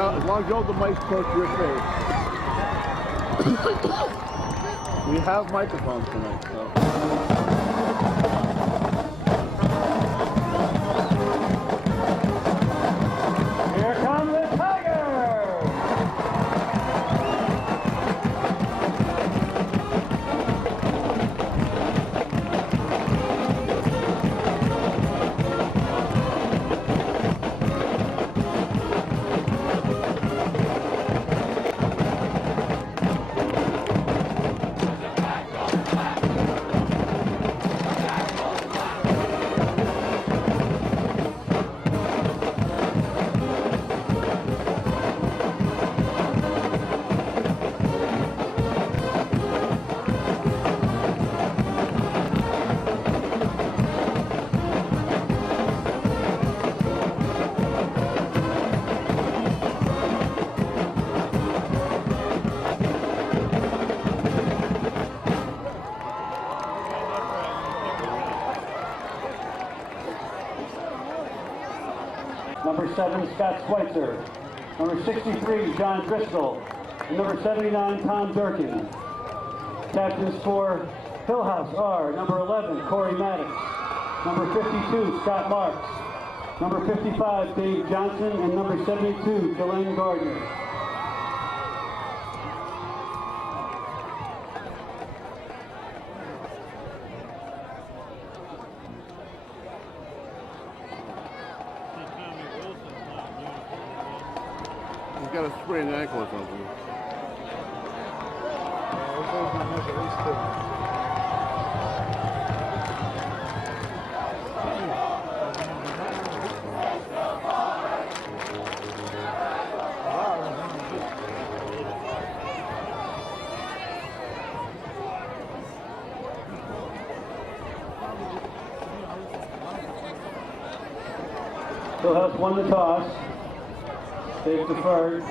Now, as long as you hold the mic close to your face. We have microphones tonight, so. Here comes the Tigers! Number 7, Scott Schweitzer. Number 63, John Driscoll. And number 79, Tom Durkin. Captains for Hillhouse are number 11, Corey Maddox. Number 52, Scott Marks. Number 55, Dave Johnson. And number 72, Delaney Gardner. He's got a sprained ankle or something. Hillhouse won the toss. They've deferred.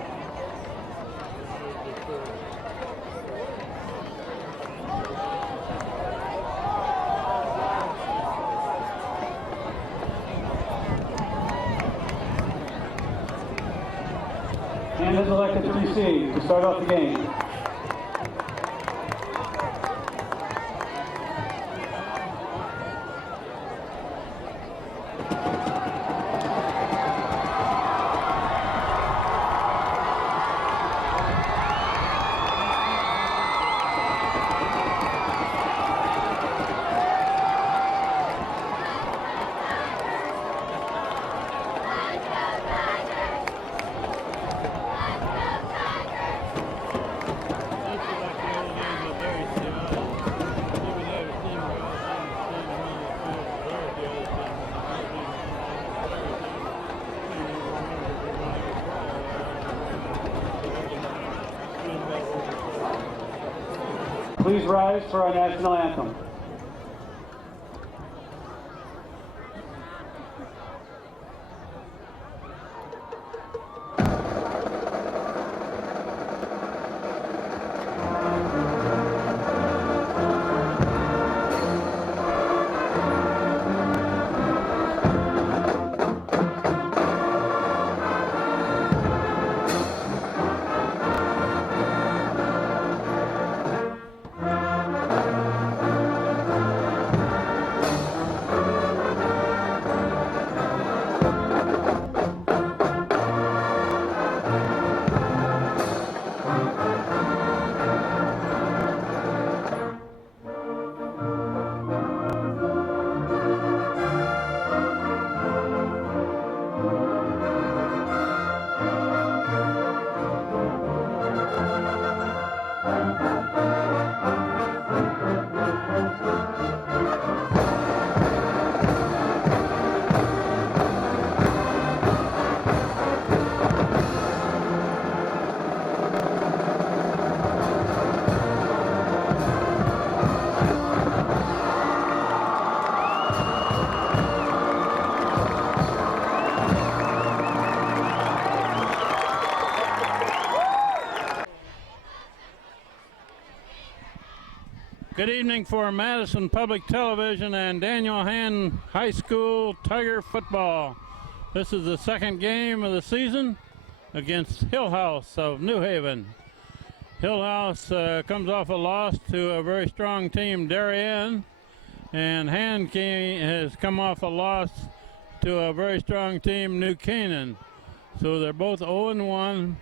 And is elected to receive to start off the game. Please rise for our national anthem. Good evening for Madison Public Television and Daniel Han High School Tiger football. This is the second game of the season. against Hillhouse of New Haven. Hillhouse comes off a loss to a very strong team, Darien, and Hanke has come off a loss to a very strong team, New Canaan. So they're both 0-1.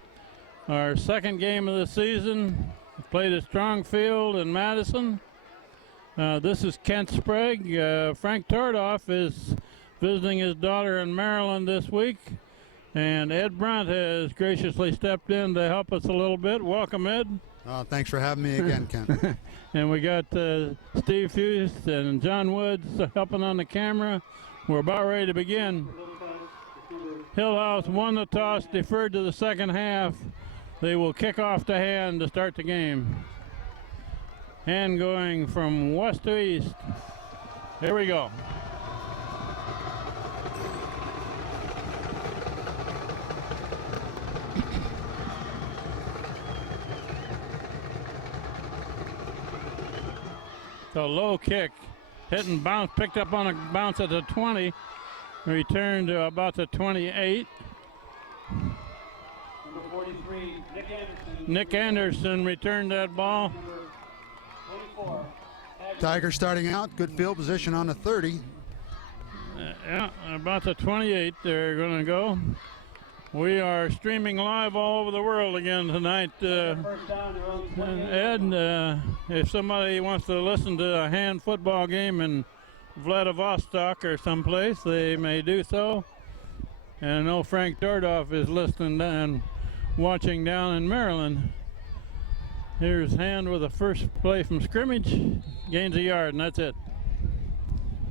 Our second game of the season. Played a strong field in Madison. This is Kent Sprague. Frank Tardoff is visiting his daughter in Maryland this week. And Ed Brandt has graciously stepped in to help us a little bit. Welcome, Ed. Thanks for having me again, Kent. And we got Steve Fust and John Woods helping on the camera. We're about ready to begin. Hillhouse won the toss, deferred to the second half. They will kick off the hand to start the game. Hand going from west to east. Here we go. The low kick, hit and bounce, picked up on a bounce at the 20, returned to about the 28. Number 43, Nick Anderson. Nick Anderson returned that ball. Number 24. Tiger starting out, good field position on the 30. Yeah, about the 28 they're going to go. We are streaming live all over the world again tonight. First down, their own 28. Ed, if somebody wants to listen to a hand football game in Vladivostok or someplace, they may do so. And I know Frank Tardoff is listening and watching down in Maryland. Here's Hand with the first play from scrimmage. Gains a yard, and that's it.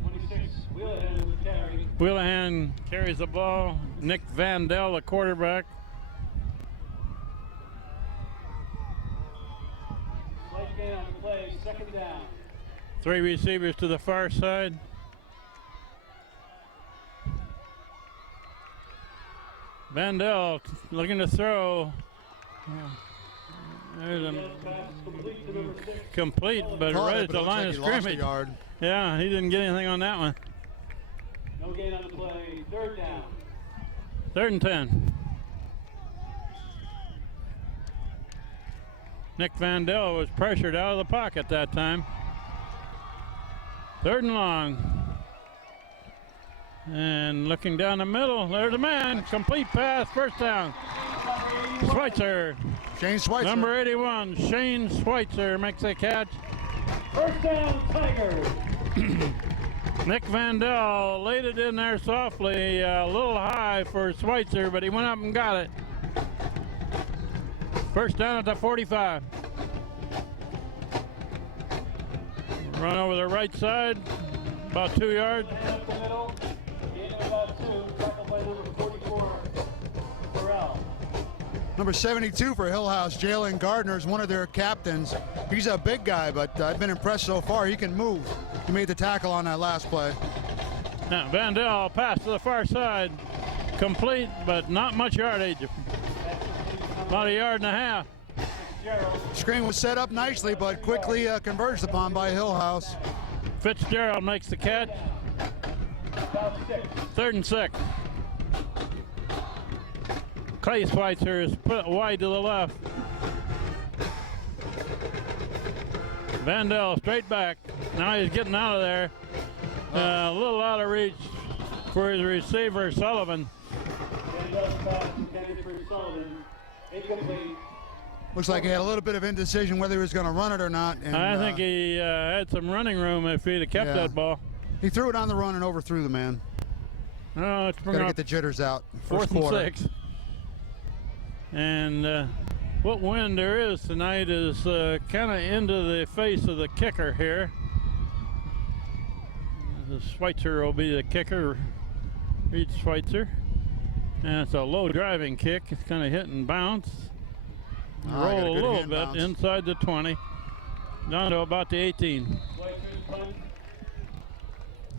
26, Wheelahan with the carry. Wheelahan carries the ball. Nick Vandell, the quarterback. Slight gain on the play, second down. Three receivers to the far side. Vandell looking to throw. There's a Complete to number 6. complete, but Caught right it, at but the it looks line like of he lost a scrimmage. yard. Yeah, he didn't get anything on that one. No gain on the play, third down. 3rd and 10. Nick Vandell was pressured out of the pocket that time. 3rd and long. And looking down the middle, there's a man. Complete pass, first down. Schweitzer, Shane Schweitzer. number 81, Shane Schweitzer makes a catch. First down, Tigers. Nick Vandell laid it in there softly, a little high for Schweitzer, but he went up and got it. First down at the 45. Run over the right side, about 2 yards. Up the middle, gain of about 2, tackled by number 44, Burrell. Number 72 for Hillhouse, Jalen Gardner is one of their captains. He's a big guy, but I've been impressed so far. He can move. He made the tackle on that last play. Now Vandell pass to the far side, complete, but not much yardage. About a yard and a half. Screen was set up nicely, but quickly converged upon by Hillhouse. Fitzgerald makes the catch. About 6. 3rd and 6. Clay Schweitzer is put wide to the left. Vandell straight back. Now he's getting out of there. A little out of reach for his receiver, Sullivan. Vandell's pass intended for Sullivan. Incomplete. Looks like he had a little bit of indecision whether he was going to run it or not. And, I think he had some running room if he'd have kept Yeah. that ball. he threw it on the run and overthrew the man. Oh, it's Got to bring get the jitters out. 4th First and quarter. 6. And what wind there is tonight is kind of into the face of the kicker here. The Schweitzer will be the kicker, Reed Schweitzer. And it's a low driving kick. It's kind of hit and bounce. Ah, got Roll a good little hand bit bounce. inside the 20, down to about the 18. Schweitzer's punt.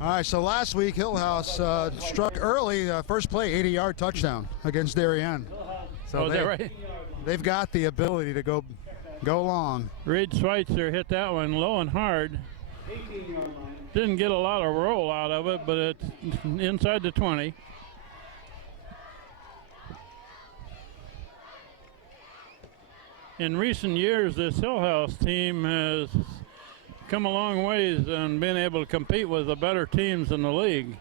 All right, so last week Hillhouse struck early, first play, 80-yard touchdown against Darien. So Oh, is that right? they've got the ability to go long. Reed Schweitzer hit that one low and hard. 18-yard line. Didn't get a lot of roll out of it, but it's inside the 20. in recent years, this Hillhouse team has come a long ways and been able to compete with the better teams in the league.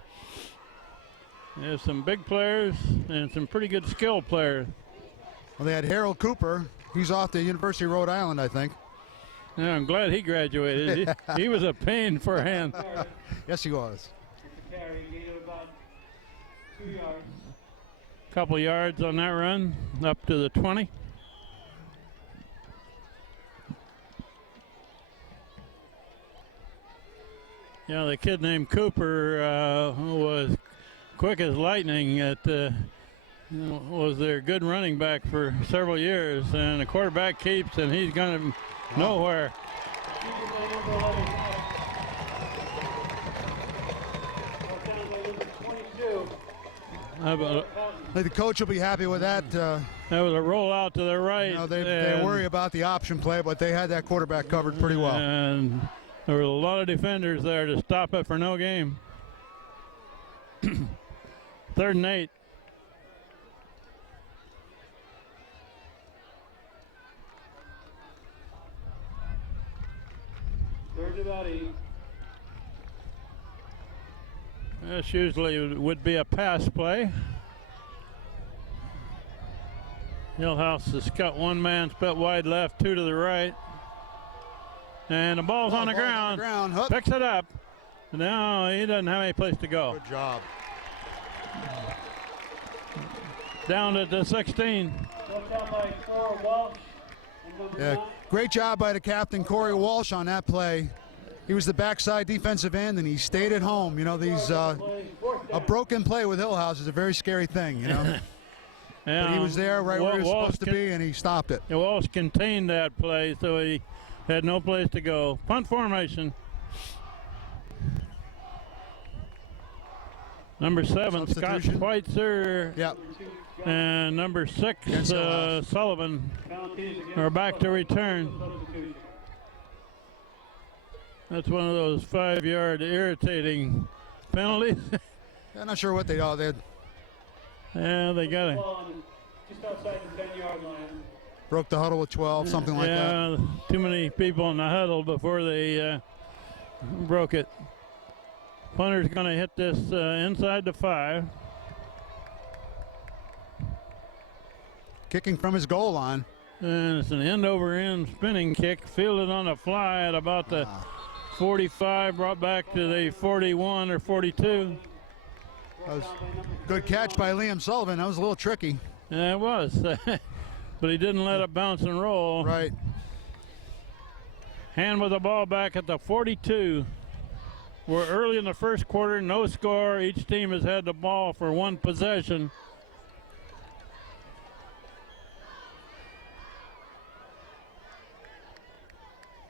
There's some big players and some pretty good skilled players. Well, they had Harold Cooper. He's off to University of Rhode Island, I think. Yeah, I'm glad he graduated. He was a pain for a hand. Yes, he was. Carry, gain of about 2 yards. Couple yards on that run, up to the 20. Yeah, the kid named Cooper was quick as lightning. Was their good running back for several years, and the quarterback keeps, and he's going to nowhere. I think the coach will be happy with that. That was a roll out to the right. You know, they worry about the option play, but they had that quarterback covered pretty well. And there were a lot of defenders there to stop it for no game. 3rd and 8. This usually would be a pass play. Hillhouse has got one man split wide left, 2 to the right. And the ball's on the ground. Picks it up. No, he doesn't have any place to go. Good job. Down at the 16. Yeah, great job by the captain, Corey Walsh, on that play. He was the backside defensive end, and he stayed at home. You know, a broken play with Hillhouse is a very scary thing, you know. Yeah, but he was there right where he was supposed to be, and he stopped it. Walsh contained that play, so he had no place to go. Punt formation. Number 7, Scott Schweitzer. Yep. And number 6, Sullivan are back to return. That's one of those 5-yard irritating penalties. I'm not sure what they all did. Yeah, they got it. Just outside the 10-yard line. Broke the huddle with 12, something like that. Yeah, too many people in the huddle before they broke it. Punter's going to hit this inside the 5. Kicking from his goal line. And it's an end-over-end spinning kick, fielded on the fly at about the 45, brought back to the 41 or 42. That was good catch by Liam Sullivan. That was a little tricky. Yeah, it was. But he didn't let it bounce and roll. Right. Hand with the ball back at the 42. We're early in the first quarter, no score. Each team has had the ball for one possession.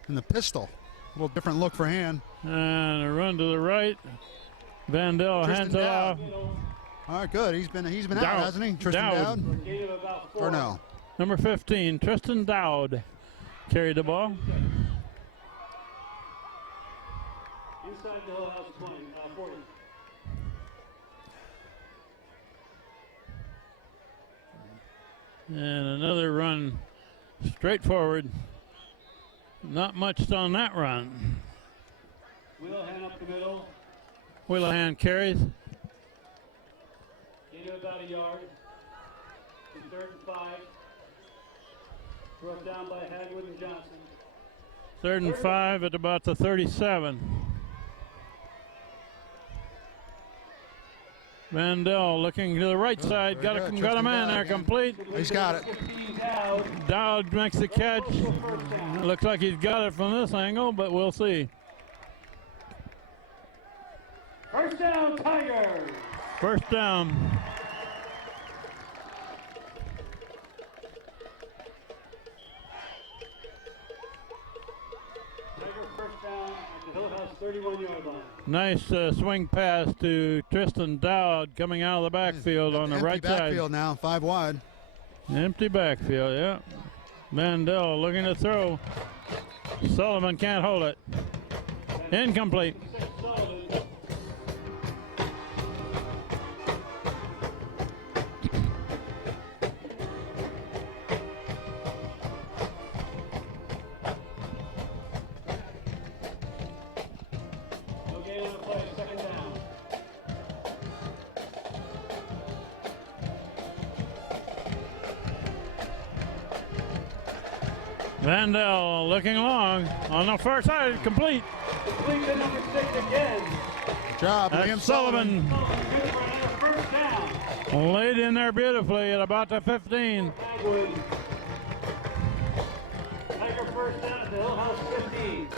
And the pistol. A little different look for hand. And a run to the right. Vandell hands it off. All right, good. He's been out, hasn't he? Tristan Dowd? Or no? Number 15, Tristan Dowd carried the ball. Inside the Hillhouse 40. And another run straight forward. Not much on that run. Wheelhan up the middle. Wheelhan carries. Gain of about a yard. It's 3rd and 5. Brought down by Hagwood and Johnson. 3rd and 5 at about the 37. Vandell looking to the right side. Got a man there, complete. He's got it. Dowd makes the catch. Looks like he's got it from this angle, but we'll see. First down, Tigers. First down. Tigers first down at the Hillhouse 31-yard line. Nice swing pass to Tristan Dowd coming out of the backfield on the right side. Backfield now, 5 wide. Empty backfield, yeah. Vandell looking to throw. Sullivan can't hold it. Incomplete. Vandell looking long on the far side, complete. Complete to number 6 again. Good job, That's Liam Sullivan. Good for another first down. Laid in there beautifully at about the 15. Tiger first down at the Hillhouse 15.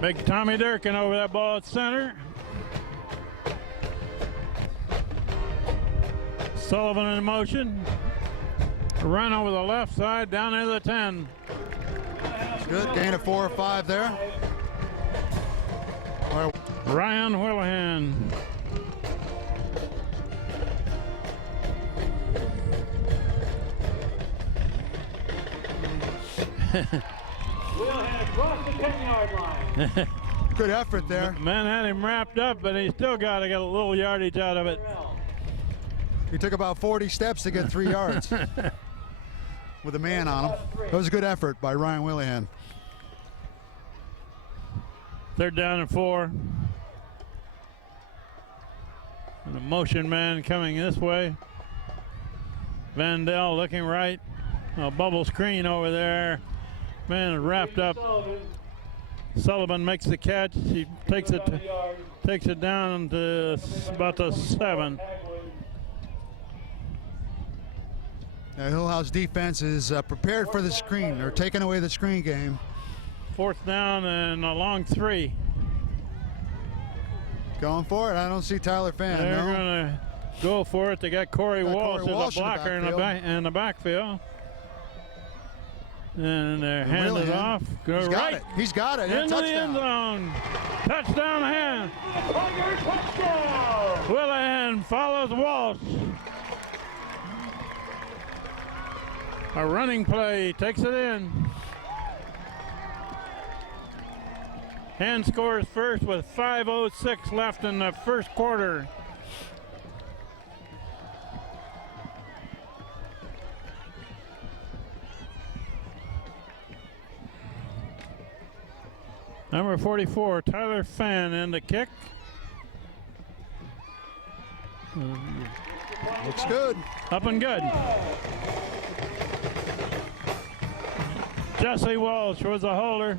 Big Tommy Durkin over that ball at center. Sullivan in motion. Run over the left side down into the 10. Good, gain of 4 or 5 there. Well, Ryan Willihan. Willihan across the 10-yard line. good effort there. Man had him wrapped up, but he still got to get a little yardage out of it. He took about 40 steps to get 3 yards with a man on him. That was a good effort by Ryan Willihan. 3rd down and 4. And a motion man coming this way. Vandell looking right. A bubble screen over there. Man is wrapped up. Sullivan makes the catch. He takes it down to about the 7. Now, Hillhouse defense is prepared for the screen. They're taking away the screen game. 4th down and a long 3. Going for it. I don't see Tyler Fan. They're No. going to go for it. They got Corey Walsh as a blocker in the backfield. And they're handed Willihan, off. Go He's right. got it. He's got it. Into the end Touchdown. zone. Touchdown hand. Tiger touchdown. Willihan follows Walsh. A running play takes it in. Hand scores first with 5:06 left in the first quarter. Number 44, Tyler Fan in the kick. Looks good. Up and good. Jesse Walsh was the holder.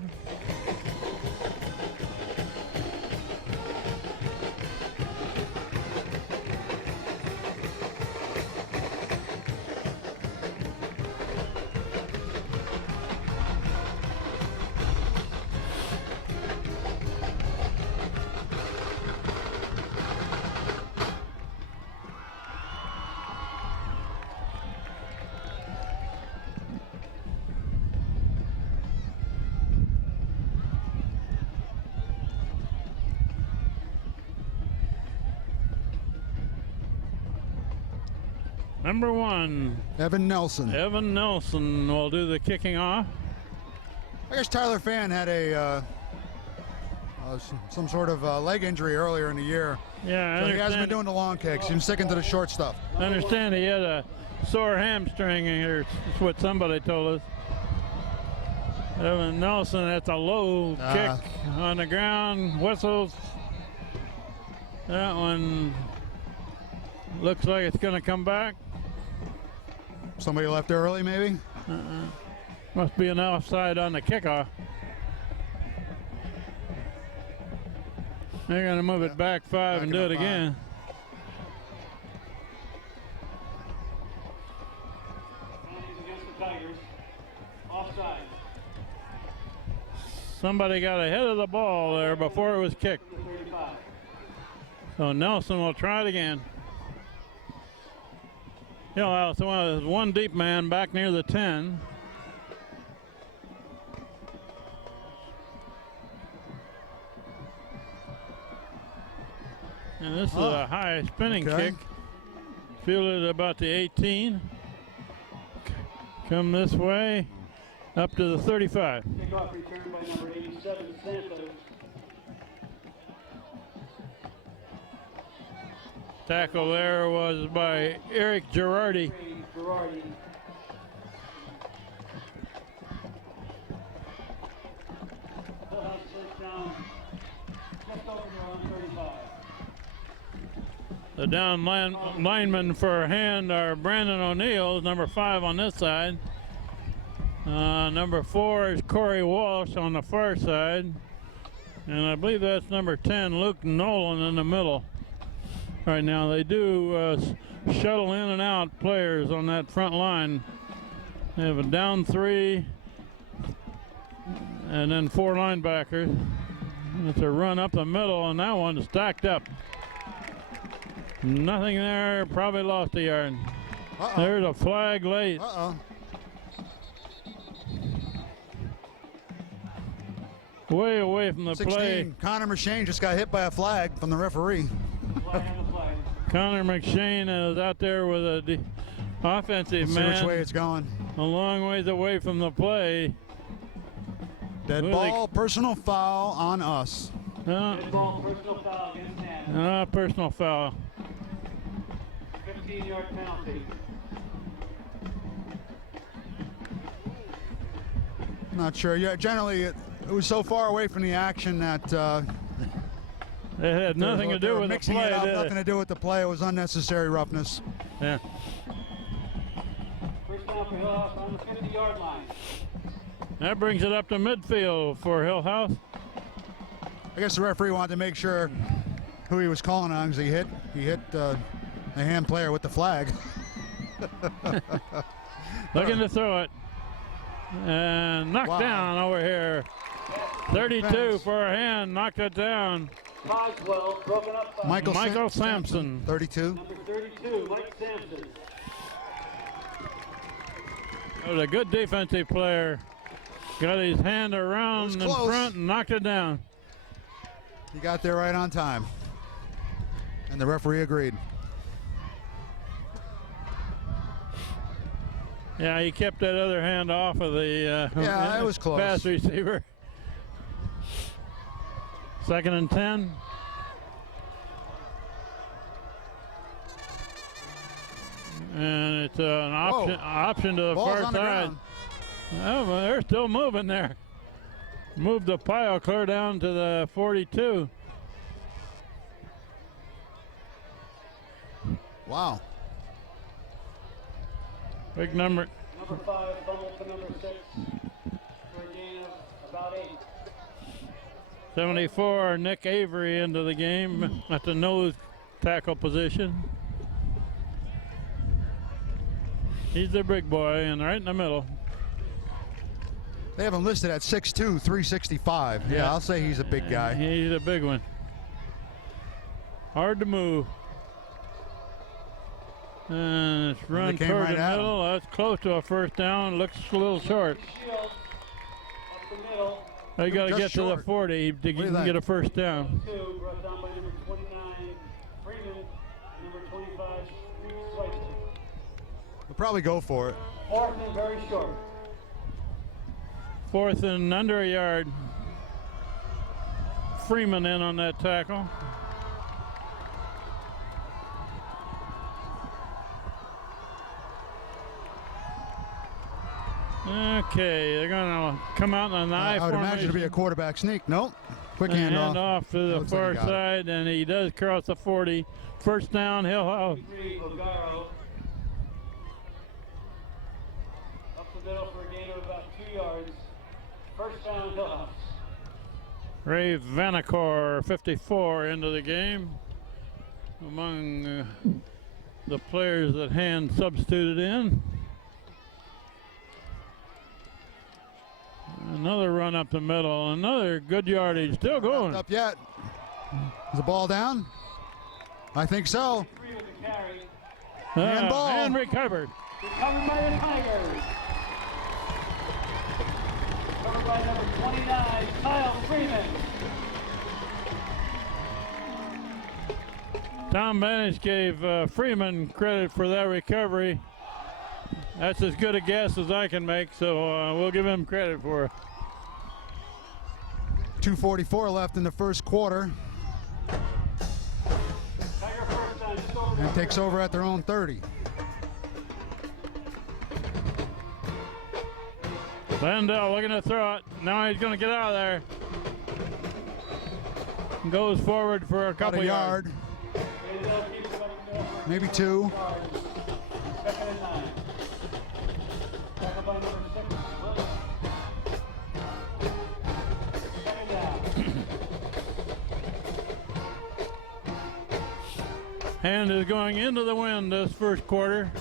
Number 1, Evan Nelson. Evan Nelson will do the kicking off. I guess Tyler Fan had a some sort of leg injury earlier in the year. Yeah, So he hasn't been doing the long kicks. He's sticking to the short stuff. I understand he had a sore hamstring, or that's what somebody told us. Evan Nelson, that's a low kick on the ground, whistles. That one looks like it's going to come back. Somebody left early, maybe? Must be an offside on the kickoff. They're going to move it back 5 and do it again. Against the Tigers. Offside. Somebody got ahead of the ball there before it was kicked. 35. So Nelson will try it again. Hillhouse, one deep man back near the 10. And this is a high spinning kick. Fielded about the 18. Come this way, up to the 35. Kickoff return by number 87, Santos. Tackle there was by Eric Girardi. Girardi. Hillhouse first down. Just over around 35. The down lineman for hand are Brandon O'Neill, number 5 on this side. Number 4 is Corey Walsh on the far side. And I believe that's number 10, Luke Nolan, in the middle. Right now, they do shuttle in and out players on that front line. They have a down 3 and then 4 linebackers. It's a run up the middle, and that one's stacked up. Nothing there, probably lost a yard. There's a flag late. Way away from the 16. play. Connor McShane just got hit by a flag from the referee. Connor McShane is out there with a offensive Let's man. see which way it's going. A long ways away from the play. Dead ball, personal foul on us. Dead ball, personal foul against Nana. Personal foul. 15-yard penalty. Not sure. Yeah, generally it was so far away from the action that It had nothing to do with the mixing play. it up, Did nothing to do with the play. It was unnecessary roughness. Yeah. First down for Hillhouse on the 50-yard line. That brings it up to midfield for Hillhouse. I guess the referee wanted to make sure who he was calling on because he hit a hand player with the flag. Looking to throw it. And knocked down over here. 32 for a hand, knocked it down. 5-12, broken up by Michael Sampson. 32. number 32, Mike Sampson. It was a good defensive player. Got his hand around in front and knocked it down. He got there right on time. And the referee agreed. Yeah, he kept that other hand off of the it was close. pass receiver. 2nd and 10. And it's an option to the Ball's far on the side. ground. Oh, well, they're still moving there. Moved the pile clear down to the 42. Wow. Big number. Number 5, fumble to number 6 for a gain of about 8. 74, Nick Avery into the game at the nose tackle position. He's the big boy and right in the middle. They have him listed at 6'2", 365. Yeah, I'll say he's a big guy. He's a big one. Hard to move. And it's run toward right the middle. That's close to a first down. Looks a little short. Shield up the middle. They got to get short. to the 40 to get a first down. 2 brought down by number 29, Freeman, number 25, Schweitzer. We'll probably go for it. 4th and very short. 4th and under a yard. Freeman in on that tackle. Okay, they're going to come out in an I I would formation. imagine to be a quarterback sneak. Nope. Quick Hand handoff. off to the Looks like far he got it. side, and he does cross the 40. First down, Hillhouse. 3, Bogaro. Up the middle for a gain of about 2 yards. First down, Hillhouse. Ray Vanacore, 54, into the game. Among the players that Hand substituted in. Another run up the middle, another good yardage, still going. Up yet. Is the ball down? I think so. 3 with the carry. And ball. And recovered. Recovered by the Tigers. Recovered by number 29, Kyle Freeman. Tom Banish gave Freeman credit for that recovery. That's as good a guess as I can make, so we'll give him credit for it. 2:44 left in the first quarter. Tiger first down, just over And takes over at their own 30. Landell looking to throw it. Now he's going to get out of there. Goes forward for a About couple a yard. Maybe 2. 2nd and 9. Tackled by number 6, Hand is going into the wind this first quarter.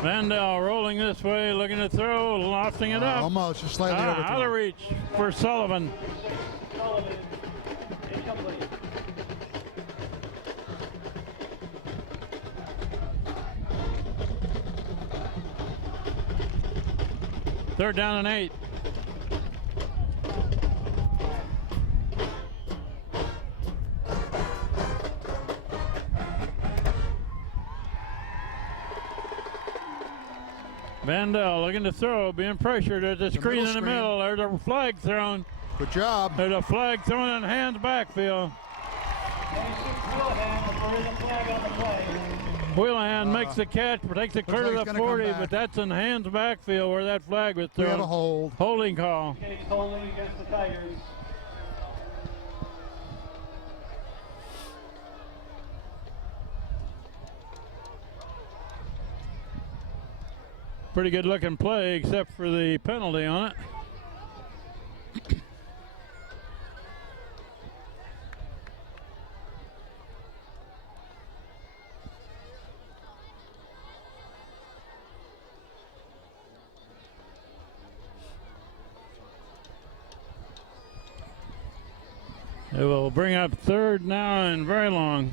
Vandal rolling this way, looking to throw, lofting it up. Almost, just slightly overthrown. Out of reach for Sullivan. Sullivan, incomplete. Third down and 8. Vandal looking to throw, being pressured. There's a screen in the middle. There's a flag thrown. Good job. There's a flag thrown in hands backfield. Wheelahan makes the catch, but takes it clear to the 40, but that's in hands backfield where that flag was thrown. We have a hold. Holding call. Holding against the Tigers. Pretty good looking play except for the penalty on it. It will bring up third now and very long.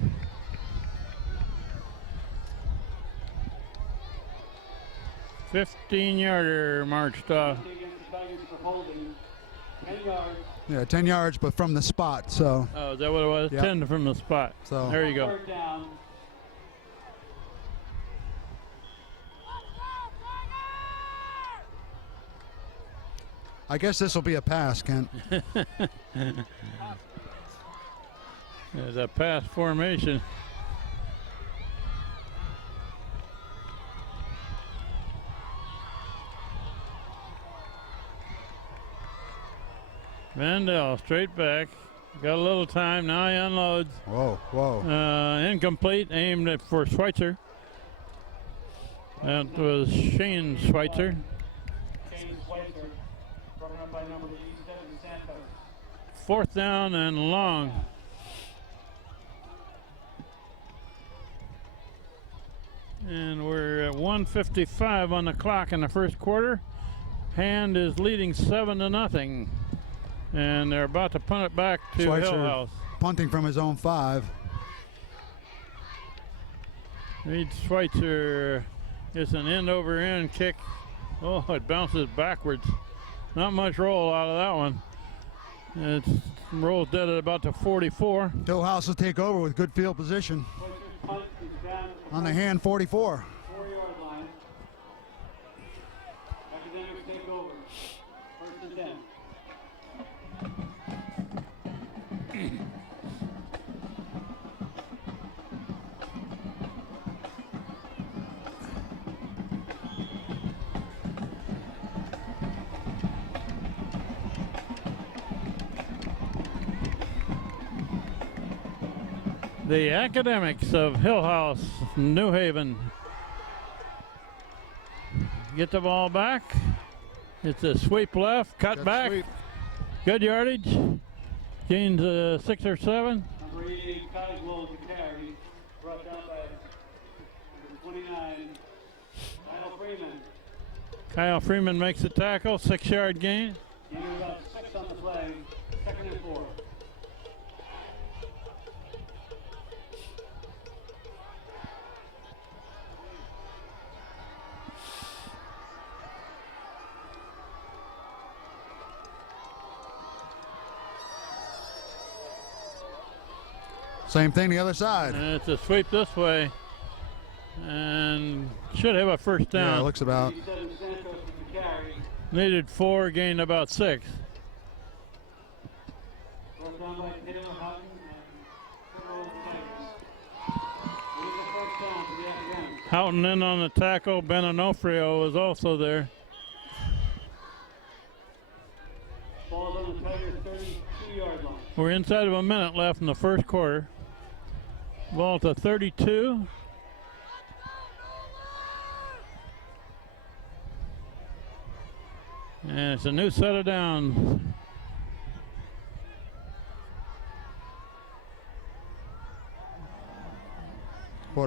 $15-yarder marched off. Yeah, 10 yards, but from the spot. So. Oh, is that what it was? Yep. 10 from the spot. So there you go. I guess this will be a pass, Kent. There's a pass formation. Vandal straight back. Got a little time. Now he unloads. Whoa. Incomplete. Aimed for Schweitzer. That was Shane Schweitzer. Fourth down and long. And we're at 1:55 on the clock in the first quarter. Hand is leading 7-0. And they're about to punt it back to Hillhouse. Punting from his own 5. Reed Schweitzer gets an end-over-end kick. Oh, it bounces backwards. Not much roll out of that one. It rolls dead at about the 44. Hillhouse will take over with good field position. On the hand 44. 4-yard line. Academics take over. First and 10. The Academics of Hillhouse, New Haven. Get the ball back. It's a sweep left, cut Good back. sweep. Good yardage. Gains 6 or 7. Number 88, Cogswell to carry. Brought down by number 29, Kyle Freeman. Kyle Freeman makes the tackle, 6-yard gain. Gain of about 6 on the play. Second and 4. Same thing the other side. And it's a sweep this way. And should have a first down. Yeah, it looks about. Needed 4, gained about 6. Houghton in on the tackle. Ben Onofrio was also there. Ball's on the Tigers' 32-yard line. We're inside of a minute left in the first quarter. Ball to 32. And it's a new set of downs.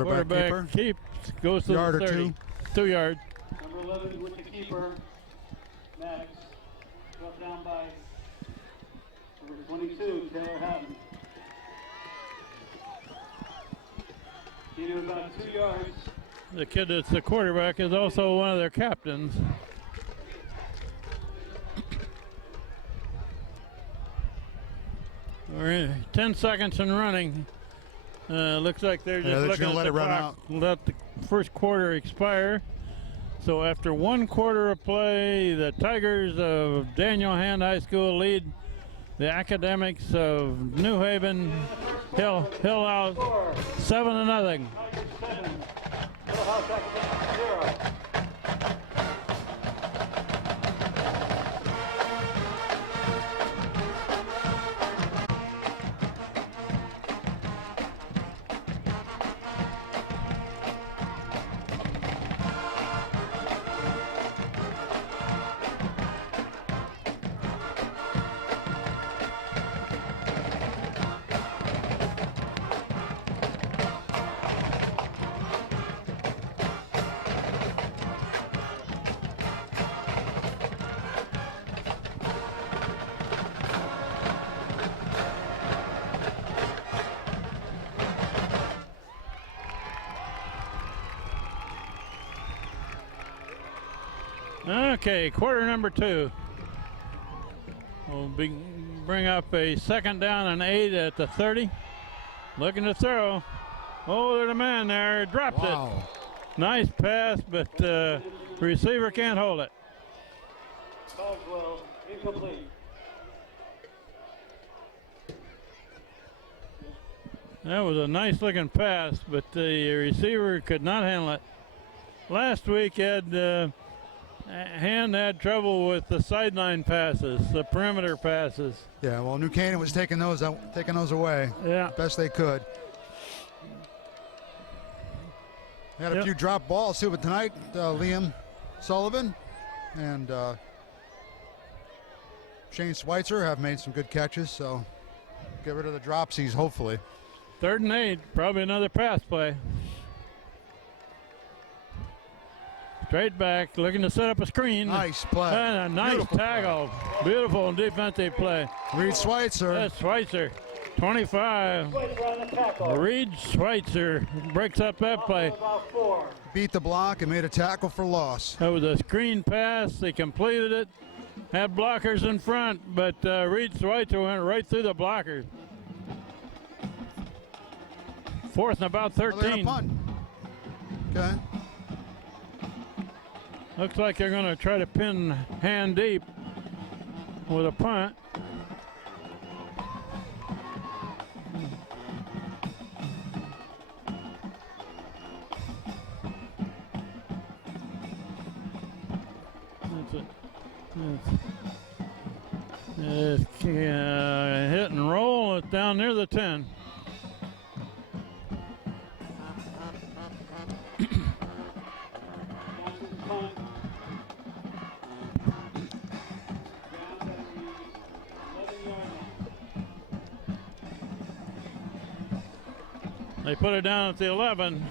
Quarterback keeper. keeps, goes to Yard the or 30. two. 2 yards. Number 11 with the keeper, Maddox. Brought down by number 22, Taylor Hatton. He knew about 2 yards. The kid that's the quarterback is also one of their captains. We're in 10 seconds and running. Looks like they're just they're looking gonna at let the it run clock, out. let the first quarter expire. So after 1 quarter of play, the Tigers of Daniel Hand High School lead the Academics of New Haven Hillhouse 7-0. Tigers 7, Hillhouse Academics 0. Okay, quarter number 2. We'll bring up a 2nd down and 8 at the 30. Looking to throw. Oh, there's a man there. Dropped it. Nice pass, but receiver can't hold it. Caldwell, incomplete. That was a nice looking pass, but the receiver could not handle it. Last week, Hand had trouble with the sideline passes, the perimeter passes. Yeah, well, New Canaan was taking those away. Yeah. Best they could. They had a few drop balls too, but tonight Liam Sullivan and Shane Schweitzer have made some good catches, so get rid of the dropsies, hopefully. 3rd and 8, probably another pass play. Straight back, looking to set up a screen. Nice play. And a nice Beautiful tackle. Beautiful defensive play. Reed Schweitzer. That's Schweitzer, 25. Schweitzer on the tackle. Reed Schweitzer breaks up that play. About 4. Beat the block and made a tackle for loss. That was a screen pass. They completed it. Had blockers in front, but Reed Schweitzer went right through the blockers. 4th and about 13. Oh, they're gonna punt. Okay. Looks like they're going to try to pin Hand deep with a punt. It's hit and roll. It's down near the 10. They put it down at the 11.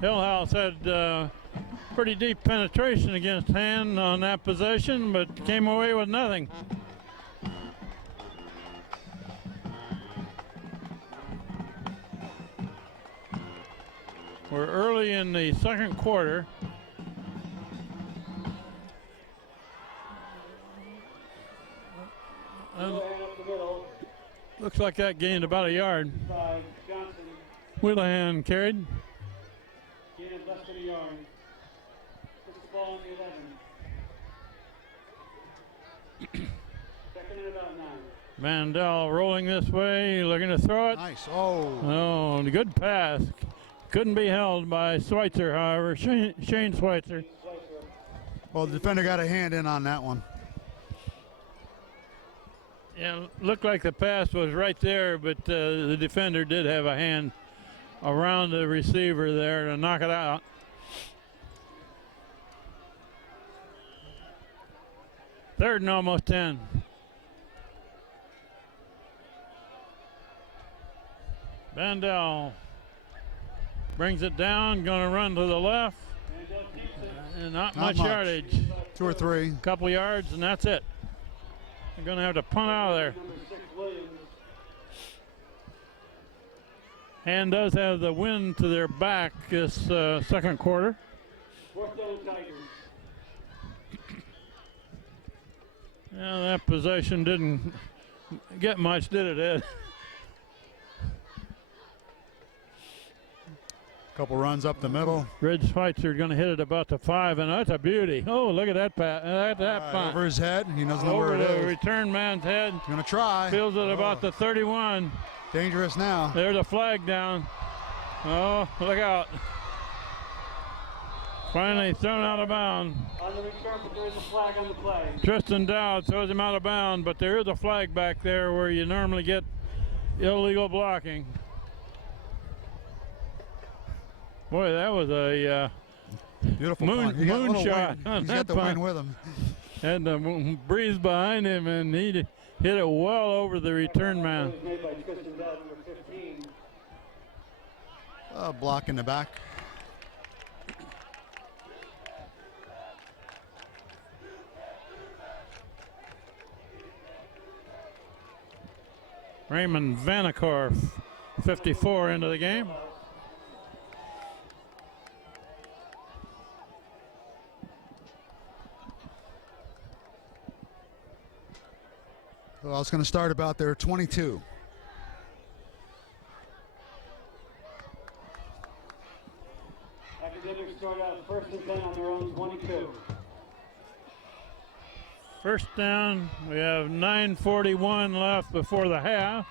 Hillhouse had pretty deep penetration against Hand on that possession, but came away with nothing. We're early in the 2nd quarter. Looks like that gained about a yard. Wheelahan carried. Gained less than a yard. Puts the ball on the 11. 2nd and about 9. Mandel rolling this way, looking to throw it. Nice. Oh. Oh, good pass. Couldn't be held by Schweitzer, however. Shane Schweitzer. Well, the defender got a hand in on that one. Yeah, looked like the pass was right there, but the defender did have a hand around the receiver there to knock it out. Third and almost 10. Bandel brings it down, going to run to the left. And not much yardage. 2 or 3. Couple yards, and that's it. They're going to have to punt out of there. And does have the wind to their back this second quarter. Yeah, that possession didn't get much, did it, Ed? Couple runs up the middle. Ridge Schweitzer going to hit it about the 5, and that's a beauty. Oh, look at that pass. That punt. Over his head. He doesn't know where Over it the is. return man's head. Going to try. Feels it about the 31. Dangerous now. There's a flag down. Oh, look out. Finally thrown out of bounds. On the return, but there is a flag on the play. Tristan Dowd throws him out of bounds, but there is a flag back there where you normally get illegal blocking. Boy, that was a beautiful moon shot. He's got the wind with him. Had the breeze behind him, and he hit it well over the return man. Made by Tristan Dowd, number 15. Block in the back. Raymond Vanakorf, 54 into the game. Well, it's going to start about their 22. Academics start out 1st and 10 on their own 22. First down, we have 9:41 left before the half.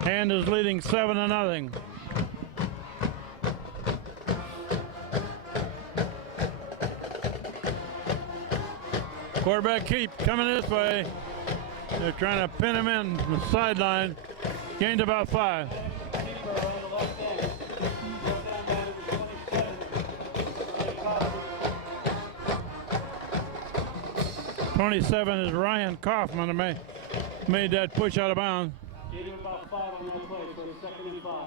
Hand is leading 7-0. Quarterback keep coming this way. They're trying to pin him in from the sideline. Gained about 5. 27 is Ryan Kaufman who made that push out of bounds. Gave him about 5 on that play, so it's 2nd and 5.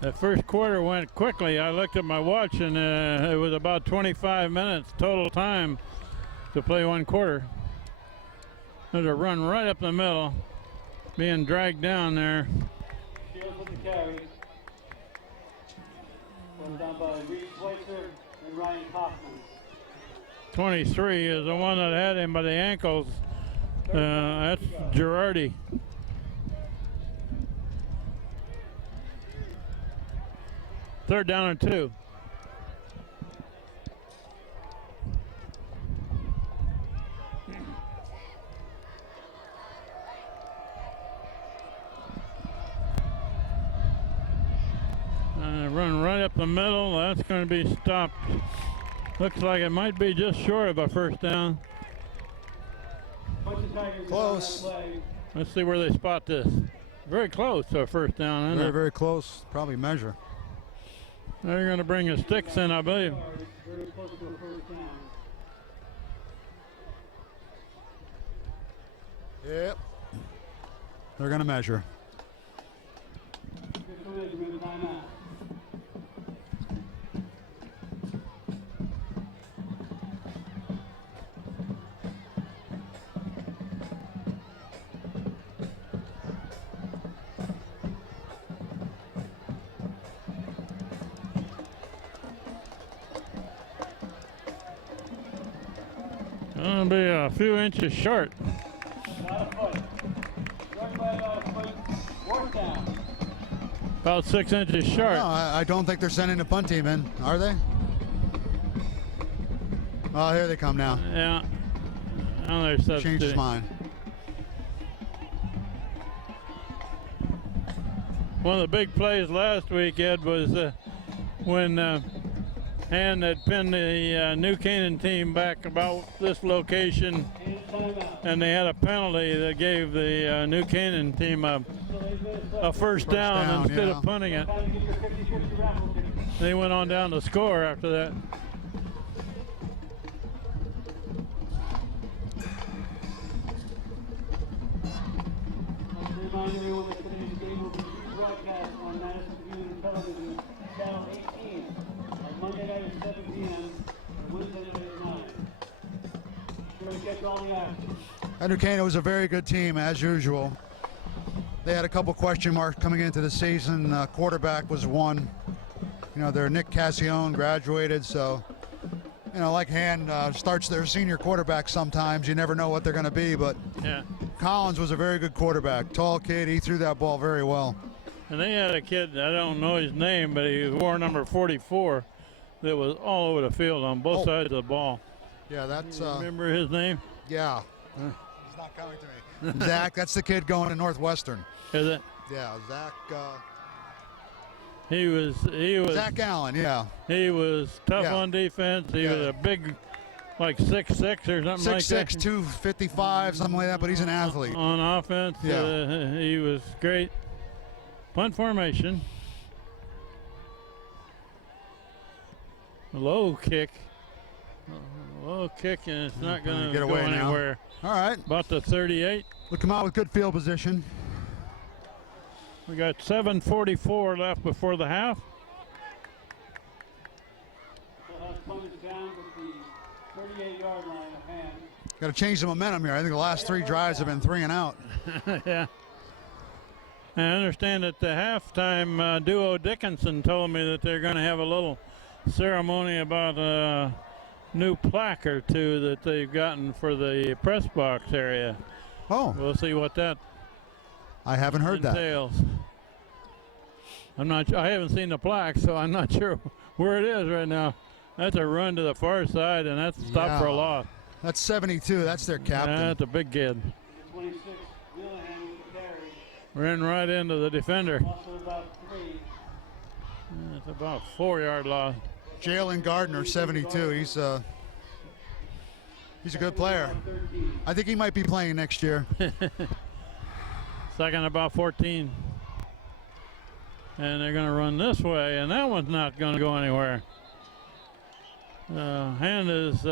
The first quarter went quickly. I looked at my watch, and it was about 25 minutes total time to play one quarter. There's a run right up the middle, being dragged down there. Shields with the carry. Brought down by Reed Schweitzer and Ryan Kaufman. 23 is the one that had him by the ankles. That's Girardi. Third down and 2. Run right up the middle. That's going to be stopped. Looks like it might be just short of a first down. Close. Let's see where they spot this. Very close to a first down, isn't Very, it? very close. Probably measure. They're going to bring the sticks in, I believe. Very close to a first down. Yep. They're going to measure. Good measurement, timeout. Going to be a few inches short. About 6 inches short. No, I don't think they're sending the punt team in, are they? Oh, here they come now. Yeah. Now they're substituting. Changed his mind. One of the big plays last week, Ed, was when Hand had pinned the New Canaan team back about this location and they had a penalty that gave the New Canaan team a first down instead of punting it. They went on down to score after that. Remind everyone that today's game will be broadcast on Madison Community Television, Channel 18, on Monday night at 7 p.m. and Wednesday night at 9. Sure to catch all the action. New Canaan was a very good team, as usual. They had a couple question marks coming into the season. Quarterback was one. You know, their Nick Cassione graduated, so, you know, like Han starts their senior quarterback sometimes. You never know what they're going to be, but Yeah. Collins was a very good quarterback. Tall kid, he threw that ball very well. And they had a kid, I don't know his name, but he wore number 44 that was all over the field on both sides of the ball. Yeah, that's... Remember his name? Yeah. He's not coming to me. Zach, that's the kid going to Northwestern. Is it? Yeah, Zach... He was Zach Allen, yeah. He was tough Yeah. on defense. He was a big, like 6'6" or something like 6'6", that. 255, something like that, but he's an athlete. On offense, Yeah. He was great. Punt formation. Low kick. Low kick, and it's not going to Get go away now. anywhere. All right. About the 38. We'll come out with good field position. We got 7:44 left before the half. Punt is down at the 38-yard line of hand. Got to change the momentum here. I think the last three drives have been 3 and out. Yeah. I understand that the halftime duo Dickinson told me that they're going to have a little ceremony about a new plaque or two that they've gotten for the press box area. Oh. We'll see what that I haven't heard entails. I haven't seen the plaque, so I'm not sure where it is right now. That's a run to the far side, and that's a stop for a loss. That's 72. That's their captain. That's a big kid. 26, Willingham with the carry. Ran right into the defender. Also about 3. That's about 4-yard loss. Jalen Gardner, 72. He's a good player. I think he might be playing next year. Second about 14. And they're going to run this way, and that one's not going to go anywhere. Hand is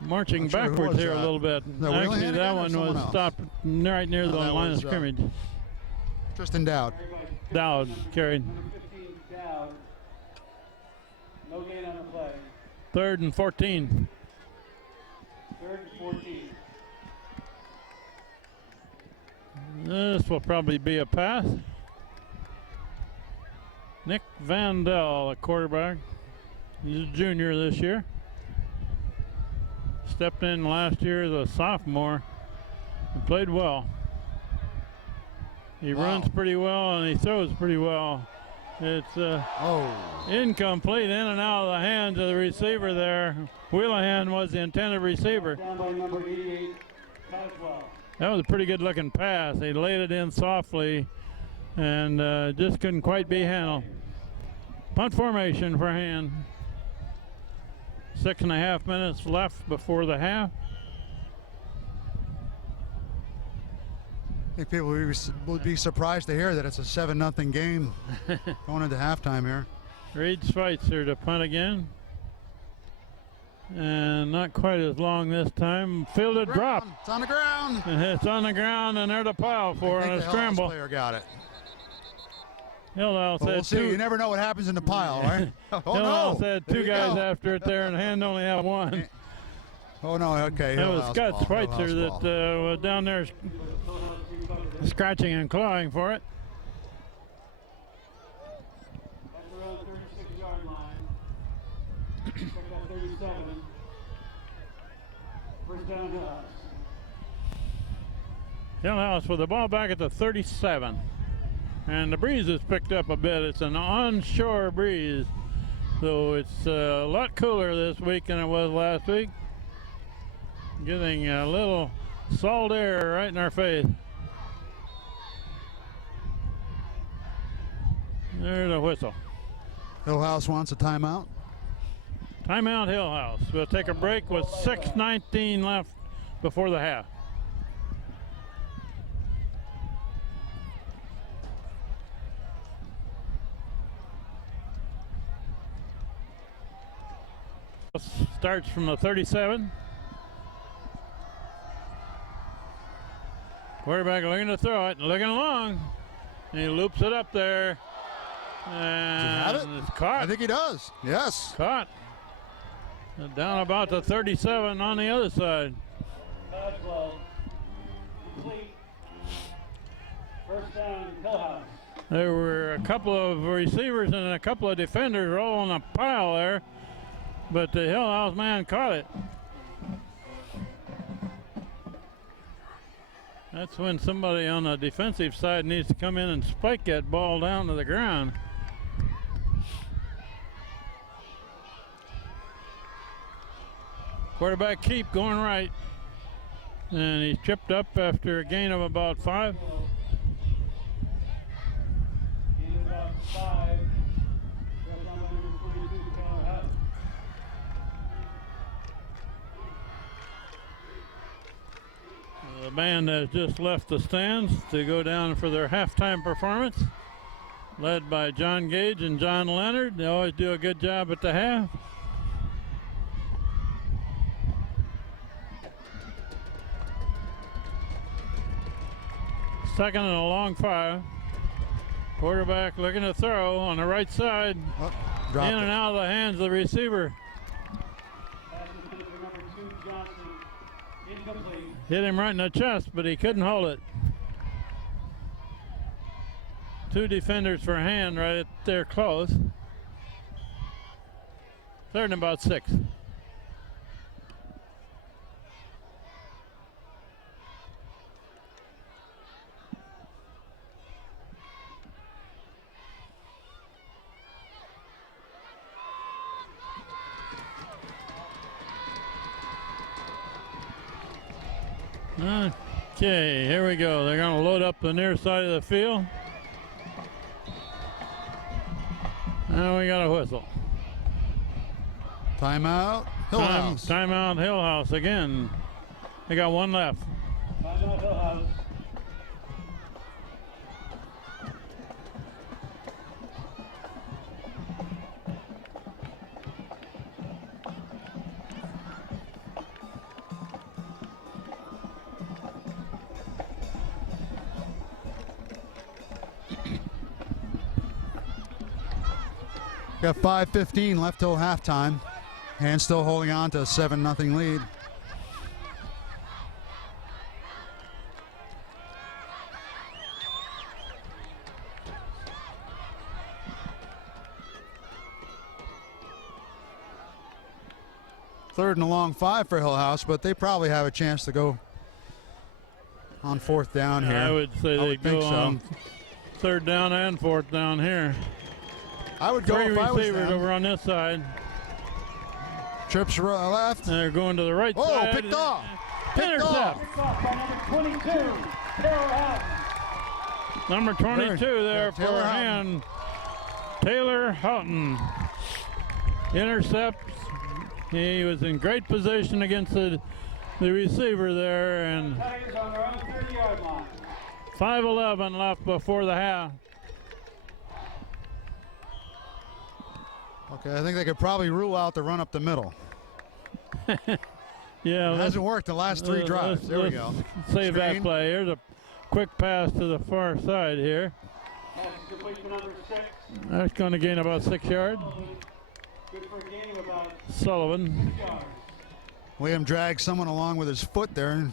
marching backwards here a little bit. Actually, that one was stopped right near the line of scrimmage. Tristan Dowd. Dowd carried. Number 15, Dowd. No gain on the play. 3rd and 14. 3rd and 14. This will probably be a pass. Nick Vandell, a quarterback. He's a junior this year. Stepped in last year as a sophomore and played well. He runs pretty well and he throws pretty well. It's incomplete, in and out of the hands of the receiver there. Wheelahan was the intended receiver. Down by number 88, Caswell. That was a pretty good looking pass. He laid it in softly and just couldn't quite be handled. Punt formation for hand. 6.5 minutes left before the half. I think people would be surprised to hear that it's a 7-0 game going into halftime here. Reed Schweitzer to punt again. And not quite as long this time. Fielded drop. It's on the ground. It's on the ground, and there's a pile for it, and a scramble. Player got it. Hillhouse said we'll see. You never know what happens in the pile, right? Hillhouse had two guys after it there, and Hand only had one. Oh, no, okay. It was Scott Schweitzer that was down there scratching and clawing for it. That's around the 36-yard line. Check that 37. First down Hillhouse. Hillhouse with the ball back at the 37. And the breeze has picked up a bit. It's an onshore breeze. So it's a lot cooler this week than it was last week. Getting a little salt air right in our face. There's a whistle. Hillhouse wants a timeout. Timeout Hillhouse. We'll take a break with 6:19 left before the half. Starts from the 37. Quarterback looking to throw it, looking long. And he loops it up there. And it's caught. I think he does. Yes. Caught. Down about the 37 on the other side. Complete. First down, Hillhouse. There were a couple of receivers and a couple of defenders all on a pile there, but the Hillhouse man caught it. That's when somebody on the defensive side needs to come in and spike that ball down to the ground. Quarterback keep going right. And he's tripped up after a gain of about 5. Gain of about 5. First down, number 22, Hillhouse. The band has just left the stands to go down for their halftime performance, led by John Gage and John Leonard. They always do a good job at the half. Second and a long 5. Quarterback looking to throw on the right side. In and out of the hands of the receiver. Pass intended for number 2, Johnson. Incomplete. Hit him right in the chest, but he couldn't hold it. 2 defenders for hand right there close. Third and about 6. Okay, here we go. They're going to load up the near side of the field. And we got a whistle. Timeout, Hillhouse. Timeout, Hillhouse again. They got one left. Timeout, Hillhouse. Got 5:15 left till halftime. And still holding on to a 7-0 lead. Third and a long 5 for Hillhouse, but they probably have a chance to go on 4th down here. I would say they go so. on 3rd down and 4th down here. I would go 3 if I was receivers them. over on this side. Trips left. And they're going to the right Oh, side. picked off. Picked Intercept. off. Picked off by number 22, Taylor Houghton. Number 22 there for Taylor hand. Taylor Houghton. Intercepts. He was in great position against the receiver there, and Tigers on their own 30-yard line. 5:11 left before the half. Okay, I think they could probably rule out the run up the middle. Yeah, It hasn't worked the last 3 drives. There we go. Save that Screen. play. Here's a quick pass to the far side here. Pass is complete to number 6. That's going to gain about 6 yards. Good for a gain of about Sullivan. 6 yards. William dragged someone along with his foot there. And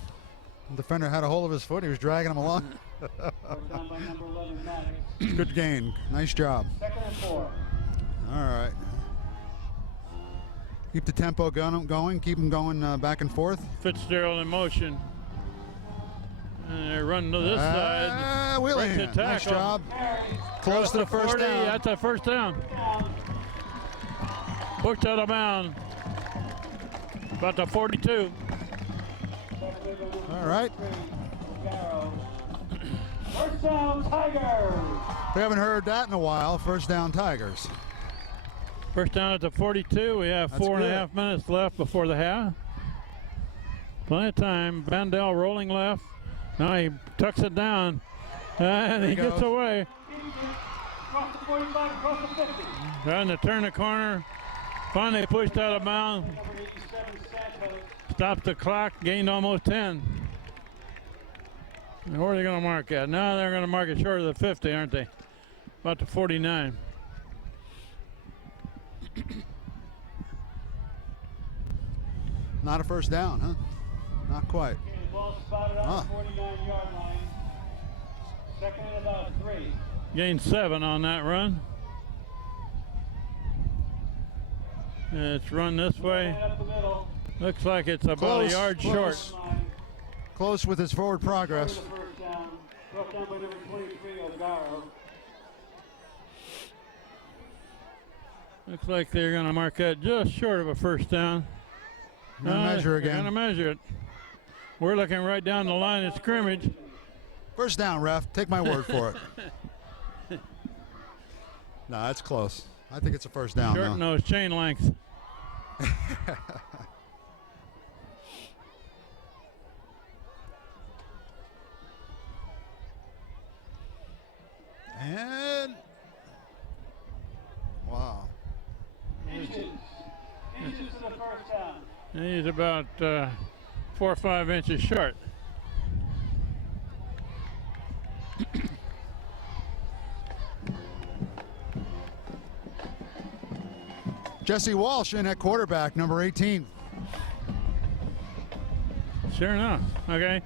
the defender had a hold of his foot. He was dragging him along. Brought down by number 11, Maddox. Good gain. Nice job. 2nd and 4. All right. Keep the tempo going. Keep them going back and forth. Fitzgerald in motion. And they're running to this side. Willie, Breaks the nice tackle. job. Close to the first 40, down. That's a first down. Pushed out of bounds. About the 42. All right. First down, Tigers. We haven't heard that in a while. First down, Tigers. First down at the 42. We have That's 4.5 good. minutes left before the half. Plenty of time. Vandell rolling left. Now he tucks it down. And he gets away. Cross the 45, cross the 50. Trying to turn the corner. Finally pushed out of bounds. Number 87, Santos. Stopped the clock. Gained almost 10. And where are they going to mark at? Now they're going to mark it short of the 50, aren't they? About the 49. Not a first down, huh? Not quite. Okay, the ball spotted on the 49-yard line. Second and about 3. Gained 7 on that run. It's run this way. Up the middle. Looks like it's about a yard short. Close with his forward progress. First down. Brought down by number 23, O'Garo. Looks like they're going to mark that just short of a first down. Measure again. They're going to measure it. We're looking right down the line of scrimmage. First down, ref. Take my word for it. No, that's close. I think it's a first down. Shorten those chain lengths. And wow. Inches to the first down. He's about 4 or 5 inches short. Jesse Walsh in at quarterback, number 18. Sure enough. Okay.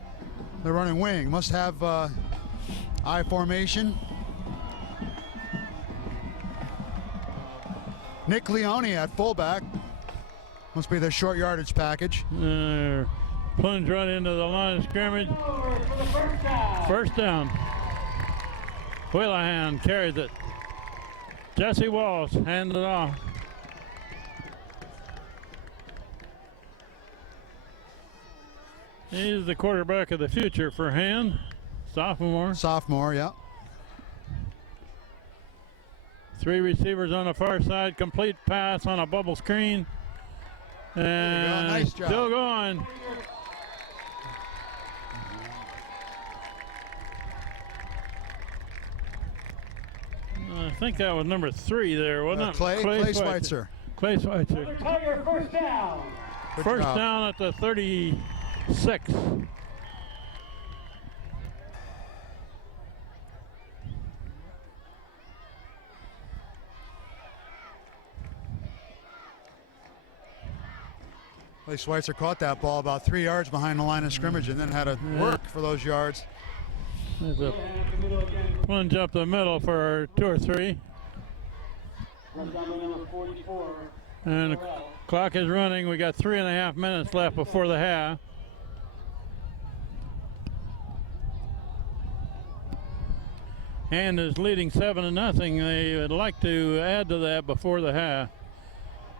They're running wing. Must have I formation. Nick Leone at fullback. Must be the short yardage package. Plunge right into the line of scrimmage. Over for the first down. First down. Wheelahan carries it. Jesse Walsh hands it off. He's the quarterback of the future for Hand. Sophomore. Sophomore, yeah. 3 receivers on the far side. Complete pass on a bubble screen. And Nice job. still going. I think that was number 3 there, wasn't it? Clay Schweitzer. Clay Schweitzer. Another Tiger first down. First down at the 36. Clay Schweitzer caught that ball about 3 yards behind the line of scrimmage and then had to work for those yards. There's a plunge up the middle for 2 or 3. Brought down by number 44. And the clock is running. We got 3.5 minutes left before the half. Hand is leading 7-0. They would like to add to that before the half.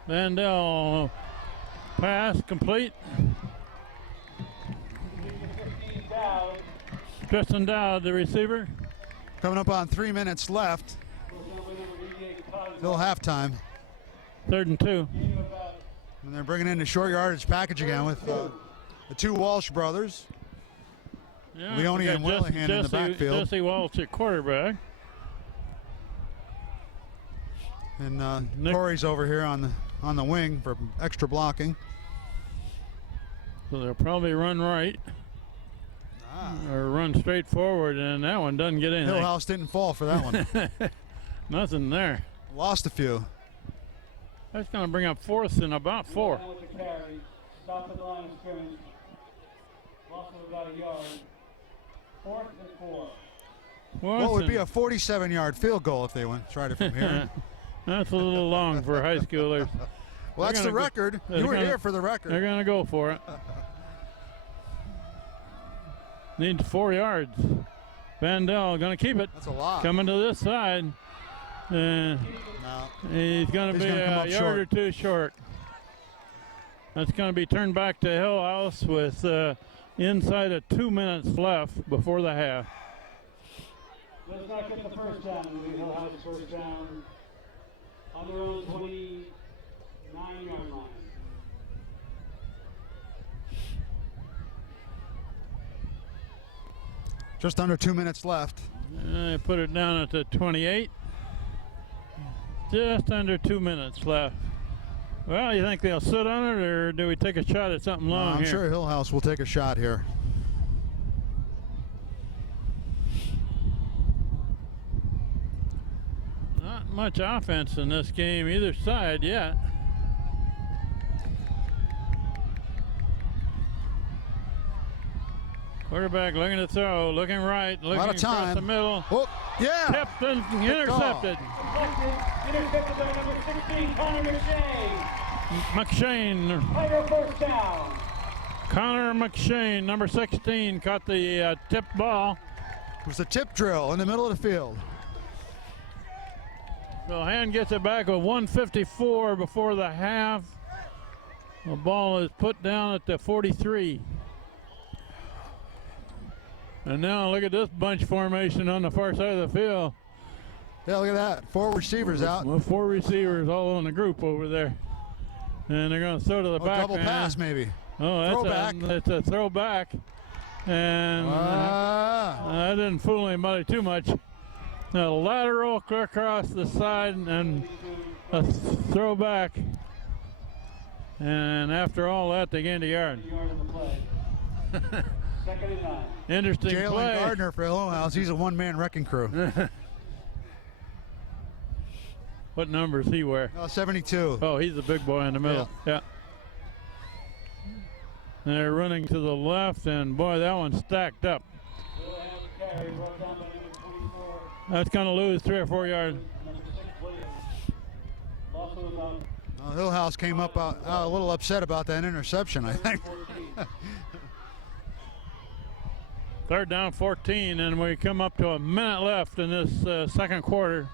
Vandell pass complete. Tristan Dowd, the receiver. Coming up on 3 minutes left. Till halftime. 3rd and 2. And they're bringing in the short yardage package again with the 2 Walsh brothers. Yeah, Leone we got and Wheelahan in the backfield. Jesse Walsh at quarterback. And Corey's over here on the wing for extra blocking. So they'll probably run right. Or run straight forward, and that one doesn't get anything. Hillhouse didn't fall for that one. Nothing there. Lost a few. That's going to bring up 4th and about 4. With the carry. Stop at the line of scrimmage. Loss of about a yard. 4th and 4. What would be a 47-yard field goal if they tried it from here? That's a little long for high schoolers. Well, that's the record. You were here for the record. They're going to go for it. Needs 4 yards. Vandell going to keep it. That's a lot. Coming to this side. No. He's going to be a yard or 2 short. That's going to be turned back to Hillhouse with inside of 2 minutes left before the half. Does not get the first down. Hillhouse first down on their own 29-yard line. Just under 2 minutes left. I put it down at the 28. Just under 2 minutes left. Well, you think they'll sit on it, or do we take a shot at something long I'm here? sure Hillhouse will take a shot here. Not much offense in this game either side yet. Quarterback looking to throw, looking right, looking Out of across time. the middle. Oh, yeah. Tipped and intercepted. Intercepted by number 16, Connor McShane. McShane, Tiger first down. Connor McShane, number 16, caught the tipped ball. It was a tip drill in the middle of the field. So Hand gets it back with 1:54 before the half. The ball is put down at the 43. And now look at this bunch formation on the far side of the field. Yeah, look at that. 4 receivers out. Well, 4 receivers all in the group over there. And they're going to throw to the back. Double pass, maybe. Oh, that's Throwback. It's a throwback. And that didn't fool anybody too much. A lateral across the side and a throwback. And after all that, they gained a yard. Second and 9. Interesting Jalen play. Gardner for Hillhouse. He's a one-man wrecking crew. What number does he wear? 72. Oh, he's the big boy in the middle. Yeah. They're running to the left, and boy, that one's stacked up. That's going to lose 3 or 4 yards. Hillhouse came up a little upset about that interception, I think. 3rd down, 14, and we come up to a minute left in this second quarter.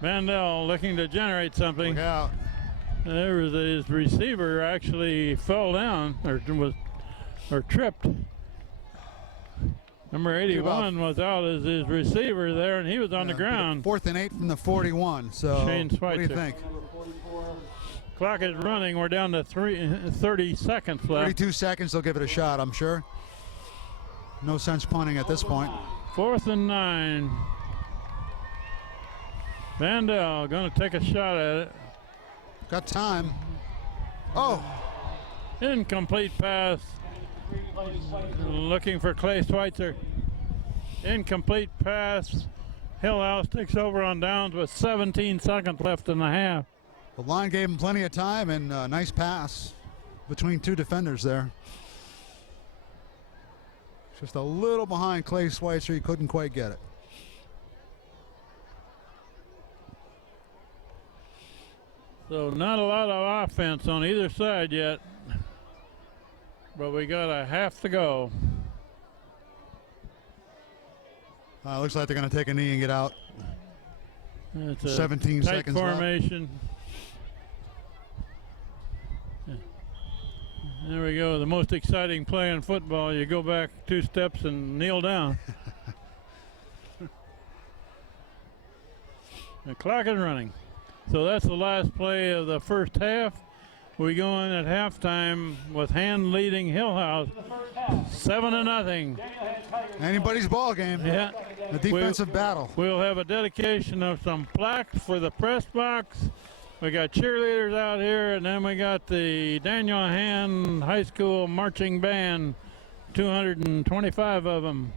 Mandel looking to generate something. Look out. There was his receiver actually fell down or tripped. Number 81 was out as his receiver there, and he was on the ground. 4th and 8 from the 41. So Shane what do you Schweitzer. think? Clock is running. We're down to 30 seconds left. 32 seconds. They'll give it a shot, I'm sure. No sense punting at this point. 4th and 9. Mandel going to take a shot at it. Got time. Oh, Incomplete pass. Looking for Clay Schweitzer. Incomplete pass. Hillhouse takes over on downs with 17 seconds left in the half. the line gave him plenty of time, and a nice pass between two defenders there. Just a little behind Clay Schweitzer. He couldn't quite get it. So not a lot of offense on either side yet, but we got a half to go. Looks like they're going to take a knee and get out. It's a 17 tight seconds left. formation. There we go. The most exciting play in football. You go back 2 steps and kneel down. The clock is running. So that's the last play of the first half. We go in at halftime with Hand leading Hillhouse 7-0. Anybody's ball game. Yeah. A defensive battle. We'll have a dedication of some plaques for the press box. We got cheerleaders out here, and then we got the Daniel Hand High School marching band, 225 of them.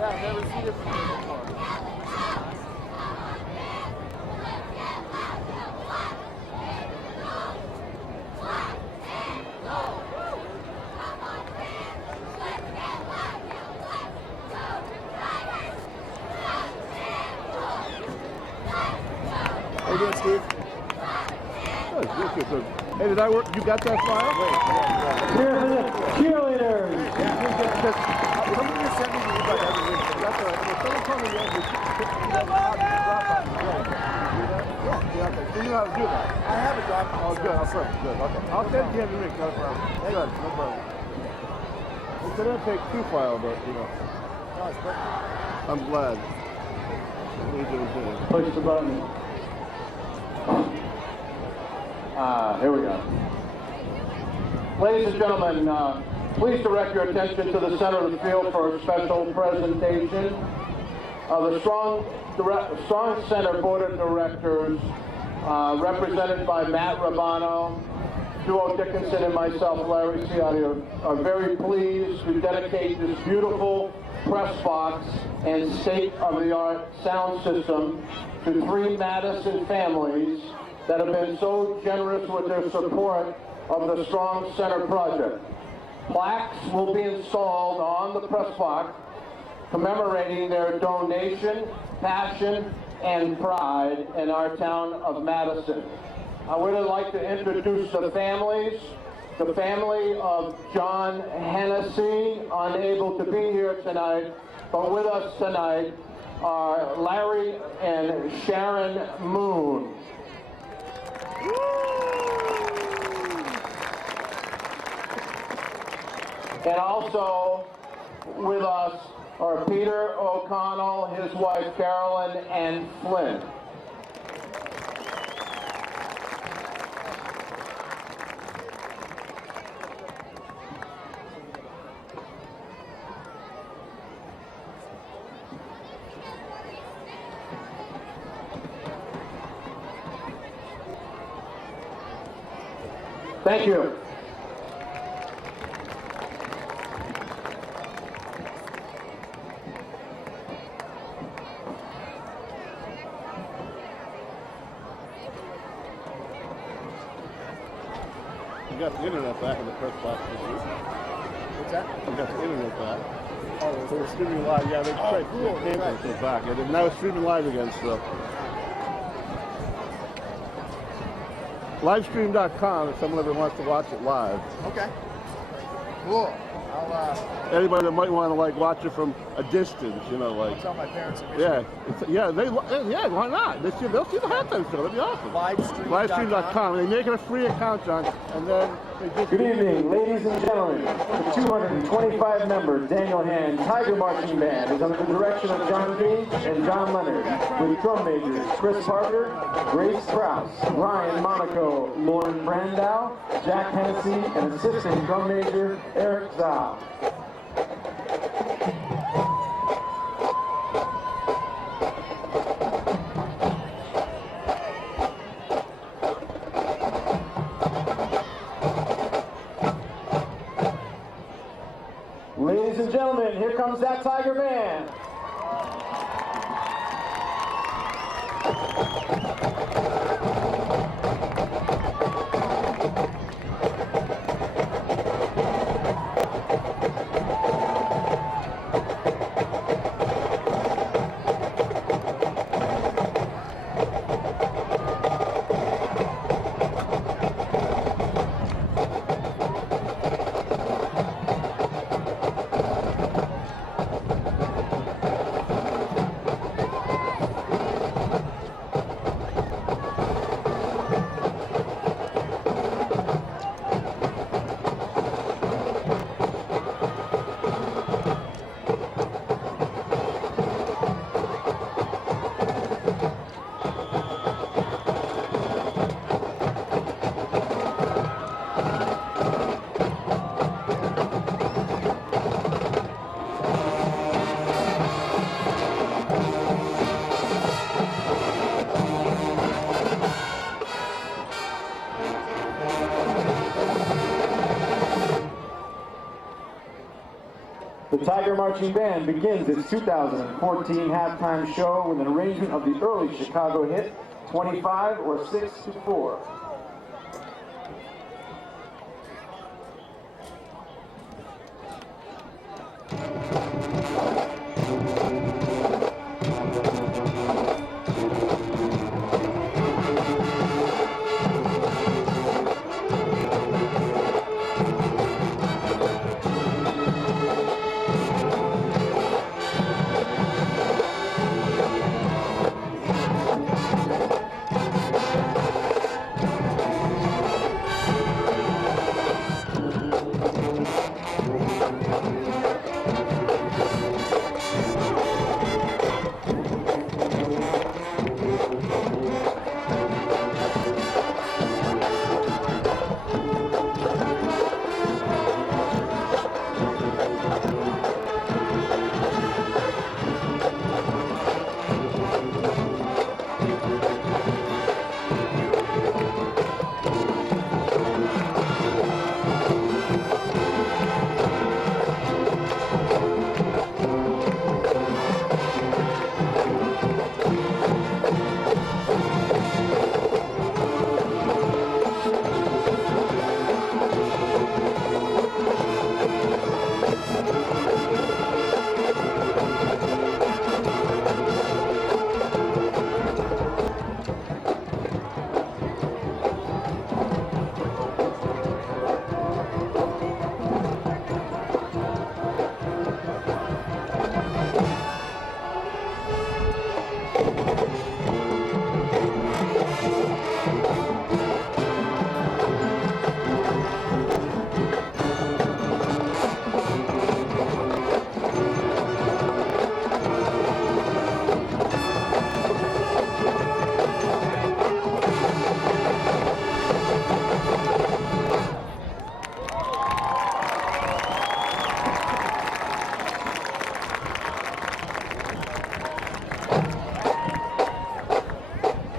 Yeah, I've never seen it from here before. How you doing, Steve? Good. Hey, did I work? You got that file? Wait. Cheerleaders. Somebody just sent me the invite every week. That's all right. Someone told me you had to yeah, okay. So you know how to do that? I have a drop. Oh, good. Oh, perfect. Good. Okay. I'll send it to you every week. No problem. Good. No problem. It's going to take two file, but, you know. No, it's perfect. I'm glad. Push the button. Here we go. Ladies and gentlemen, please direct your attention to the center of the field for a special presentation. The Strong Center Board of Directors, represented by Matt Rabano, Duo Dickinson, and myself, Larry Ciotti, are very pleased to dedicate this beautiful press box and state-of-the-art sound system to 3 Madison families that have been so generous with their support of the Strong Center project. Plaques will be installed on the press box commemorating their donation, passion, and pride in our town of Madison. I would like to introduce the families. The family of John Hennessy, unable to be here tonight, but with us tonight are Larry and Sharon Moon. And also with us are Peter O'Connell, his wife Carolyn, and Flynn. Thank you. You got the internet back in the press box this week. What's that? You got the internet back. Oh, so we're streaming live. Yeah, they cool. Right. Back. And now it's streaming live again, so. Livestream.com if someone ever wants to watch it live. Okay. Cool. Anybody that might want to watch it from a distance, you know, I'll tell my parents. Yeah, why not? They'll see the halftime show. That'd be awesome. Livestream.com. They make it a free account, John, and then they just. Good evening, ladies and gentlemen. The 225-member Daniel Hand Tiger Marching Band is under the direction of John Gage and John Leonard, with drum majors Chris Parker, Grace Strauss, Ryan Monaco, Lauren Brandow, Jack Hennessy, and assistant drum major Eric Zah. Ladies and gentlemen, here comes that Tiger Band. Tiger Marching Band begins its 2014 halftime show with an arrangement of the early Chicago hit, 25 or 6 to 4.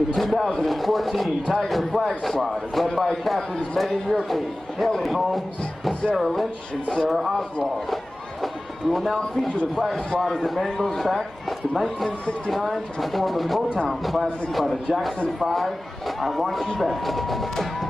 The 2014 Tiger Flag Squad is led by Captains Megan Yerke, Haley Holmes, Sarah Lynch, and Sarah Oswald. We will now feature the Flag Squad as the band goes back to 1969 to perform the Motown classic by the Jackson 5, I Want You Back.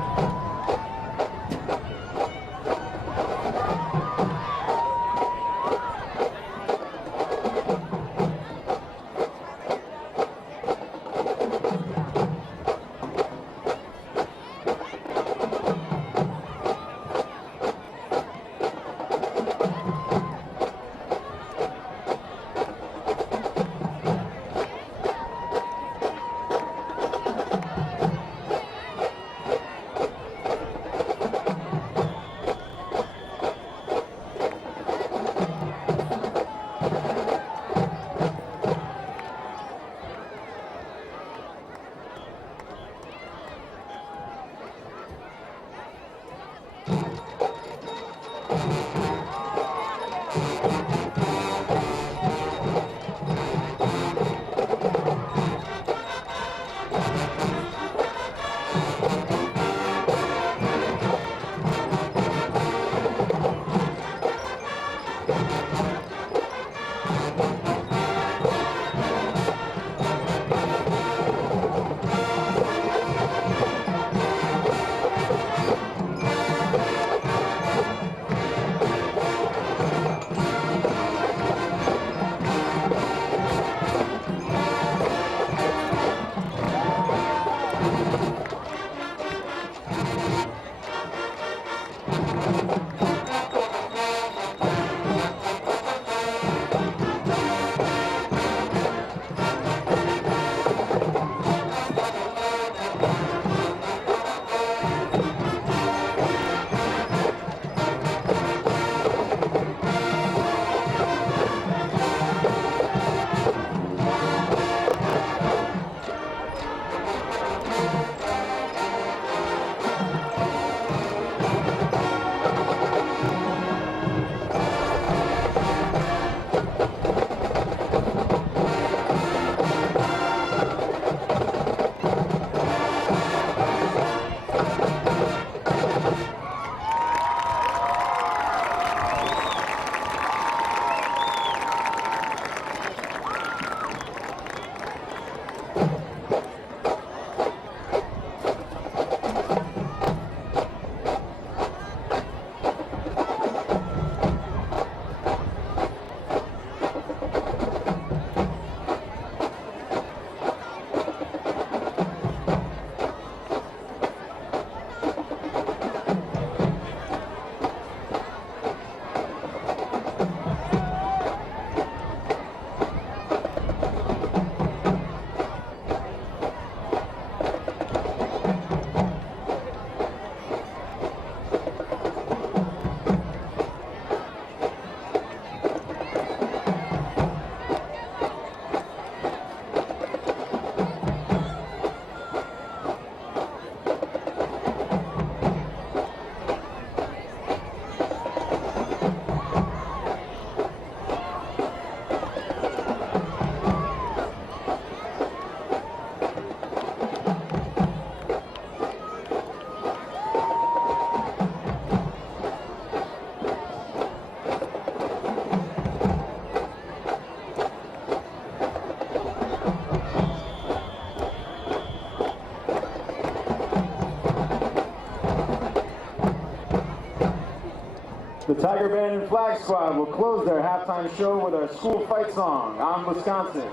The Tiger Band and Flag Squad will close their halftime show with our school fight song, "I'm Wisconsin."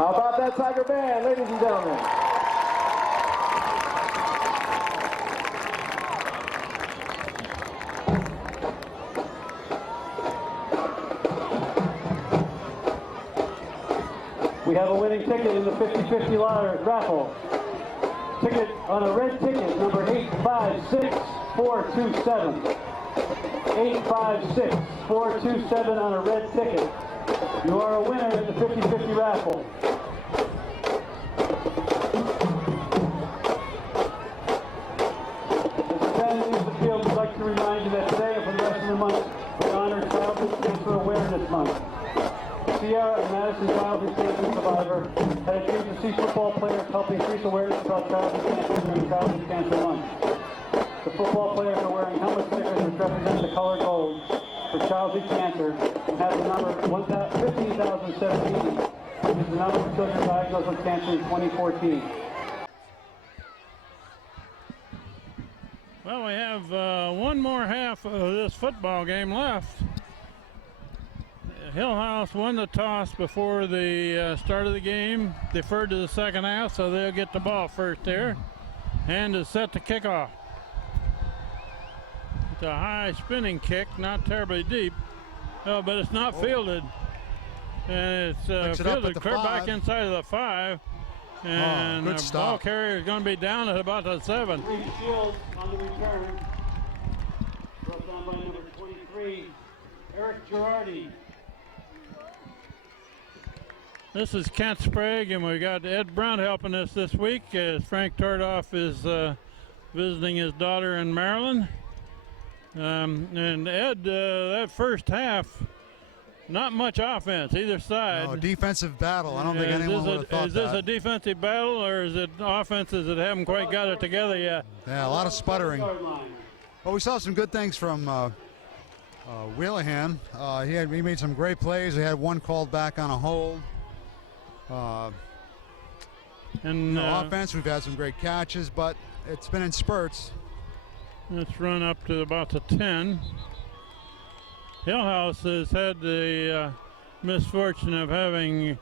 How about that Tiger Band, ladies and gentlemen? We have a winning ticket in the 50-50 lottery raffle. Ticket on a red ticket, number 856427. 856427 on a red ticket. You are a winner in the 50-50 raffle. Mr. Ben leaves the field. We'd like to remind you that today and for the rest of the month, we honor Childhood Cancer Awareness Month. Sierra, a Madison childhood cancer survivor, had a dream to see football players help increase awareness about childhood cancer during Childhood Cancer Month. The football players are wearing helmet stickers which represent the color gold for childhood cancer and have the number 15,017, which is the number of children diagnosed with cancer in 2014. Well, we have one more half of this football game left. Hillhouse won the toss before the start of the game, deferred to the second half, so they'll get the ball first there. Hand is set to kick off. It's a high spinning kick, not terribly deep, but it's not fielded. And it's fielded clear back inside of the 5. And good the stop. ball carrier is going to be down at about the 7. Three Shields on the return. Brought down by number 23, Eric Girardi. This is Kent Sprague, and we got Ed Brown helping us this week as Frank Tordoff is visiting his daughter in Maryland. And Ed, that first half, not much offense either side. No, defensive battle. I don't think anyone would have thought Is this that. a defensive battle, or is it offenses that haven't quite got it together yet? Yeah, a lot of sputtering. Well, we saw some good things from Wheelahan. He made some great plays. He had one called back on a hold. Offense, we've had some great catches, but it's been in spurts. Let's run up to about the 10. Hillhouse has had the misfortune of having,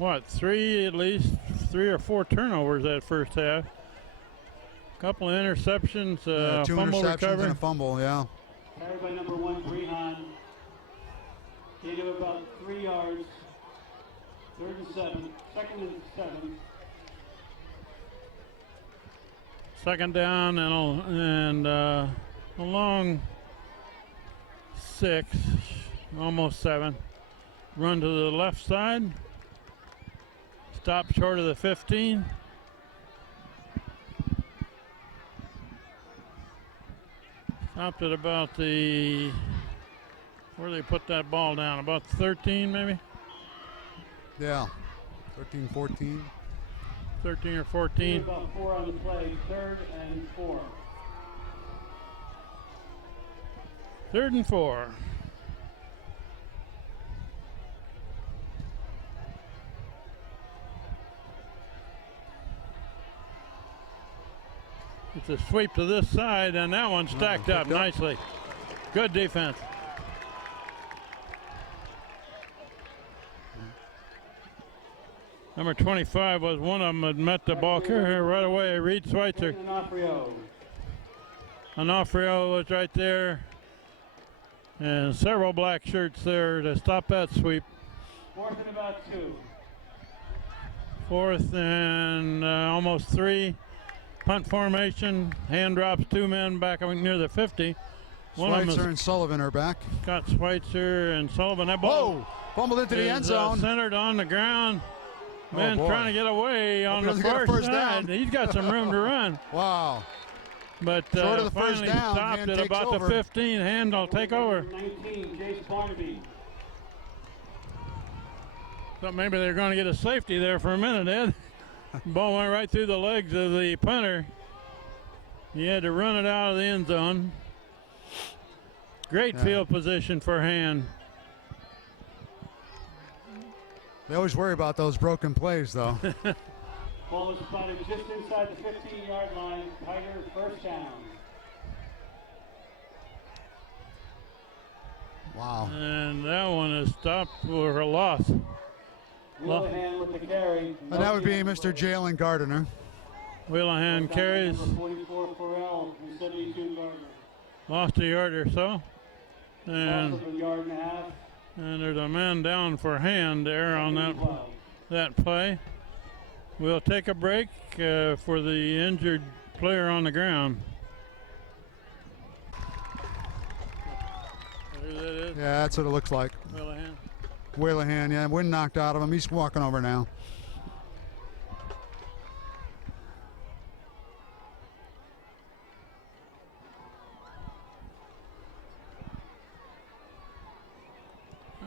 at least three or four turnovers that first half. A couple of interceptions, 2 fumble interceptions recovery. and a fumble, yeah. Carried by number 1, Grehan. Gain of about 3 yards. 3rd and 7. 2nd and 7. Second down and a long 6, almost 7. Run to the left side. Stop short of the 15. Stopped at about the, where they put that ball down, about 13 maybe? Yeah, 13, 14. 13 or 14. About 4 on the play. 3rd and 4. 3rd and 4. It's a sweep to this side, and that one stacked up nicely. Good defense. Number 25 was one of them that met the ball carrier right away, Reed Schweitzer. Onofrio was right there. And several black shirts there to stop that sweep. 4th and about 2. 4th and almost 3. Punt formation. Hand drops 2 men back near the 50. Schweitzer and Sullivan are back. Got Schweitzer and Sullivan. That ball fumbled into the end zone. Centered on the ground. Man boy. trying to get away on the far first side. down. He's got some room to run. Wow. But Short of the finally first down, stopped Hand at takes about over. the 15. Hand will take over. 19, Jace Barnaby. Thought maybe they're going to get a safety there for a minute, Ed. Ball went right through the legs of the punter. He had to run it out of the end zone. Great field position for Hand. They always worry about those broken plays, though. Ball was spotted just inside the 15-yard line. Tiger first down. Wow. And that one is stopped for a loss. Wheelahan with the carry. And that would be Mr. Jalen Gardner. Wheelahan carries. Number 44 Farrell and 72 Gardner. Lost a yard or so. Loss And of a yard and a half. And there's a man down for Hand there on that play. We'll take a break for the injured player on the ground. Who that is? Yeah, that's what it looks like. Wheelahan. Wheelahan, yeah, wind knocked out of him. He's walking over now.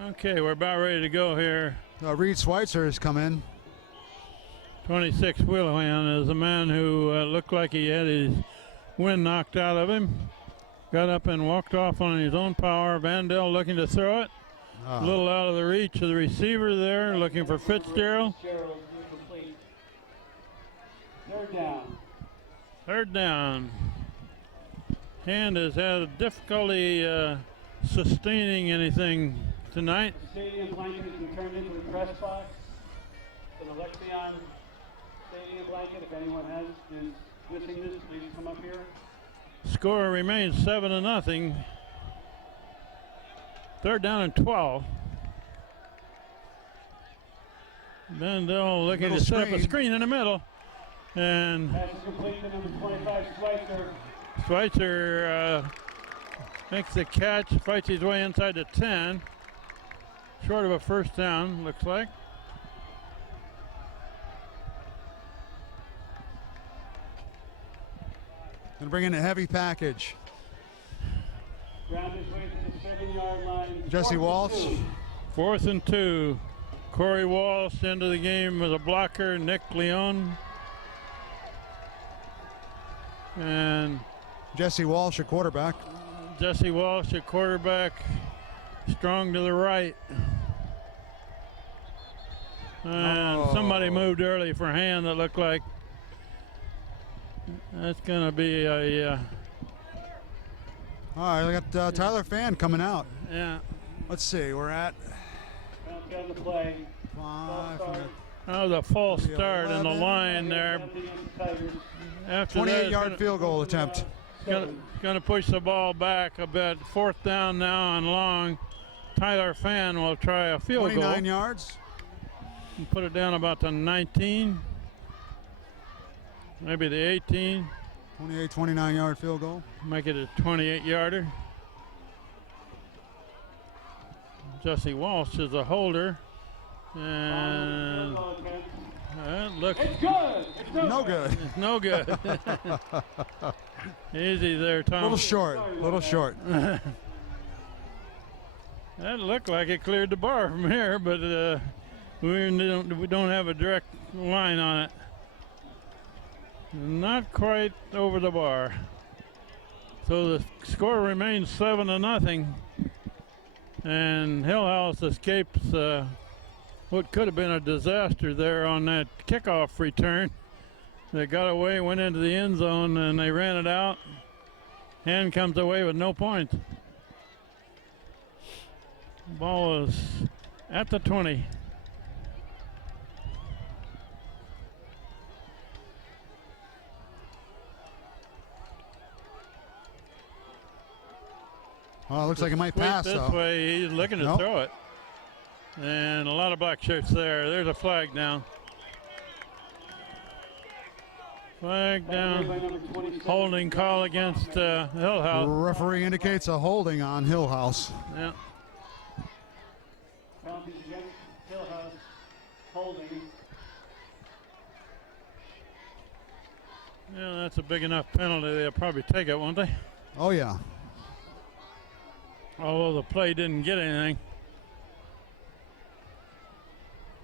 Okay, we're about ready to go here. Reed Schweitzer has come in. 26 Wheelahan is a man who looked like he had his wind knocked out of him. Got up and walked off on his own power. Vandell looking to throw it. A little out of the reach of the receiver there, looking for Fitzgerald. Third down. Third down. Hand has had difficulty sustaining anything tonight. The stadium blanket has been turned into a press box. An Alexion stadium blanket. If anyone is missing this, please come up here. Score remains 7-0. Third down and 12. Vandell looking to set up a screen in the middle. And Pass is complete to number 25, Schweitzer. Schweitzer makes the catch, fights his way inside the 10. Short of a first down, looks like. Gonna bring in a heavy package. Ground his way to the 7-yard line. Jesse Walsh. 4th and 2. Corey Walsh into the game with a blocker. Nick Leone. And Jesse Walsh, a quarterback. Jesse Walsh, a quarterback. Strong to the right. And somebody moved early for Hand that looked like. That's going to be a... All right, we got Tyler Fan coming out. yeah. Let's see, we're at Got the play. 5. That was a false start in the line there. After 28-yard field goal attempt. Going to push the ball back a bit. 4th down now and long. Tyler Fan will try a field 29 goal. yards. And put it down about the 19. Maybe the 18. 28, 29-yard field goal. Make it a 28-yarder. Jesse Walsh is a holder. And look. It's good. It's good. No good. It's no good. Easy there, Tom. Little short. Little short. That looked like it cleared the bar from here, but we don't have a direct line on it. Not quite over the bar. So the score remains 7-0. And Hillhouse escapes what could have been a disaster there on that kickoff return. They got away, went into the end zone, and they ran it out. Hand comes away with no points. Ball is at the 20. Well, it looks like he might Sweep pass, this though. way. He's looking to Nope. throw it. And a lot of black shirts there. There's a flag down. Flag down. Holding call against Hillhouse. Referee indicates a holding on Hillhouse. Yeah. Penalties against Hillhouse. Holding. Yeah, that's a big enough penalty. They'll probably take it, won't they? Oh, yeah. Although the play didn't get anything.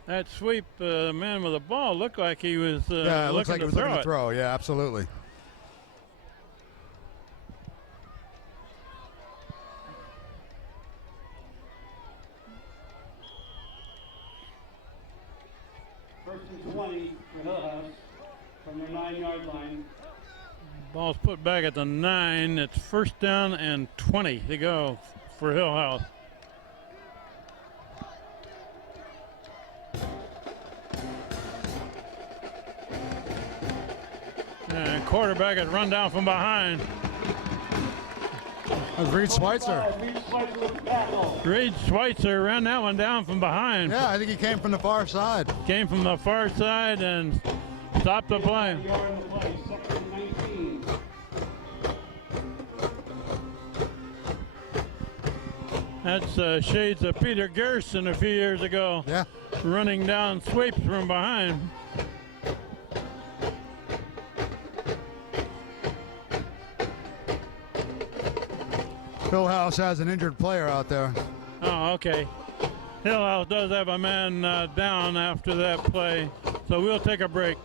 That sweep, the man with the ball looked like he was Yeah, it looks like he was looking to it. throw. Yeah, absolutely. First and 20 for Hillhouse from their 9-yard line. Ball's put back at the 9. It's first down and 20 to go for Hillhouse. And quarterback has run down from behind. That's Reed Schweitzer. Reed Schweitzer with the tackle. Reed Schweitzer ran that one down from behind. Yeah, I think he came from the far side. Came from the far side and stopped the play. 1 yard in the play, second and 19. That's shades of Peter Gerson a few years ago. Yeah. Running down sweeps from behind. Hillhouse has an injured player out there. Oh, okay. Hillhouse does have a man down after that play, so we'll take a break.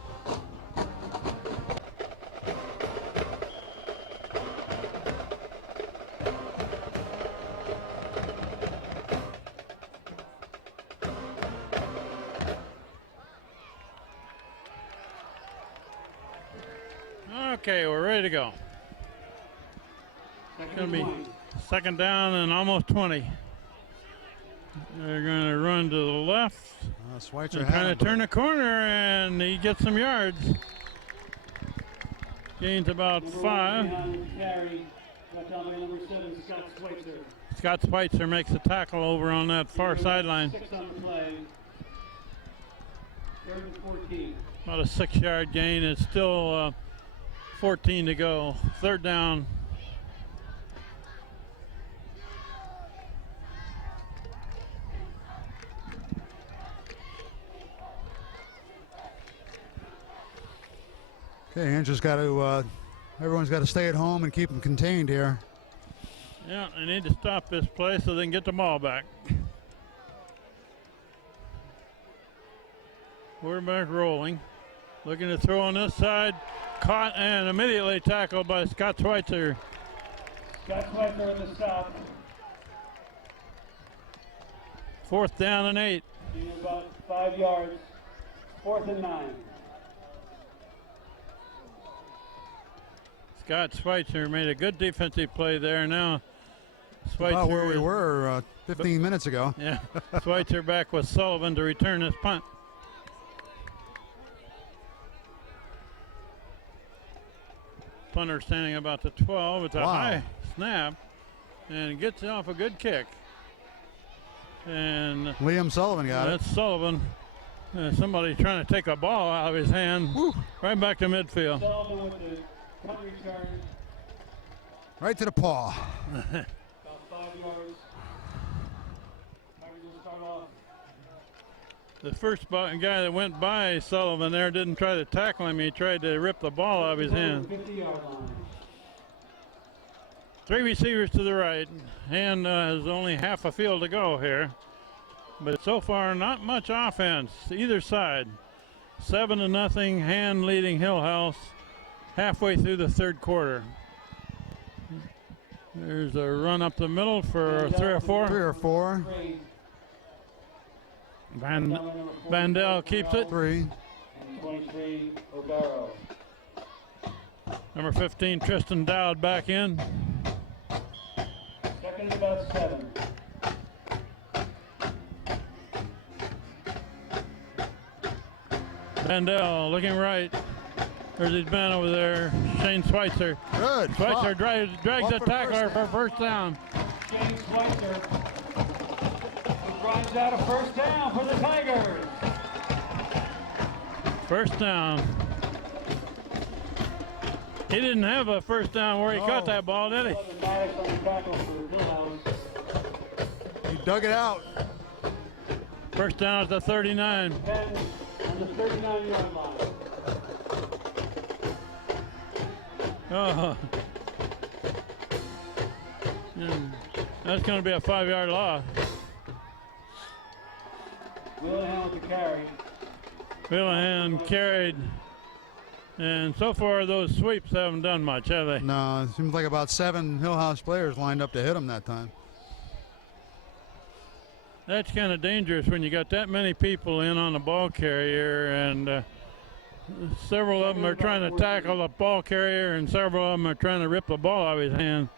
Okay, we're ready to go. It's going to be second down and almost 20. They're going to run to the left. Schweitzer And trying had to him. turn the corner, and he gets some yards. Gains about 5. Carry. Got down by number 7, Scott Schweitzer. Scott Schweitzer makes a tackle over on that far sideline. 6 on the play. Third and 14. About a 6-yard gain. It's still 14 to go. Third down. Okay, Andrew's got to, everyone's got to stay at home and keep them contained here. Yeah, they need to stop this play so they can get the ball back. Quarterback rolling. Looking to throw on this side. Caught and immediately tackled by Scott Schweitzer. Scott Schweitzer with the stop. Fourth down and 8. Gain about 5 yards. Fourth and 9. Scott Schweitzer made a good defensive play there. Now Schweitzer About where we is- were 15 minutes ago. Yeah, Schweitzer back with Sullivan to return this punt. Punter standing about the 12. It's a Wow. high snap, and gets off a good kick. And Liam Sullivan got it. that's Sullivan. Somebody trying to take a ball out of his hand. Right back to midfield. Sullivan with the punt return. Right to the paw. About 5 yards. Tigers will start off. The first guy that went by Sullivan there didn't try to tackle him. He tried to rip the ball out of his hand. 50-yard line. 3 receivers to the right. Hand has only half a field to go here. But so far, not much offense either side. 7-0, Hand leading Hillhouse halfway through the third quarter. There's a run up the middle for 3 or 4. 3 or 4. Vandell keeps it. 3. 23, O'Barrow. Number 15, Tristan Dowd back in. Second and about 7. Vandell looking right. There's his man over there, Shane Schweitzer. Good. Schweitzer Fuck. drags Off the for tackler first for first down. Shane Schweitzer, who grinds out a first down for the Tigers. First down. He didn't have a first down where he caught that ball, did he? Maddox on the tackle for Hillhouse. He dug it out. First down at the 39. 10 on the 39-yard line. Oh. That's going to be a 5-yard loss. Willingham with the carry. Willingham carried. And so far, those sweeps haven't done much, have they? No, it seems like about 7 Hillhouse players lined up to hit him that time. That's kind of dangerous when you got that many people in on the ball carrier, and several of them are trying to tackle the ball carrier, and several of them are trying to rip the ball out of his hand.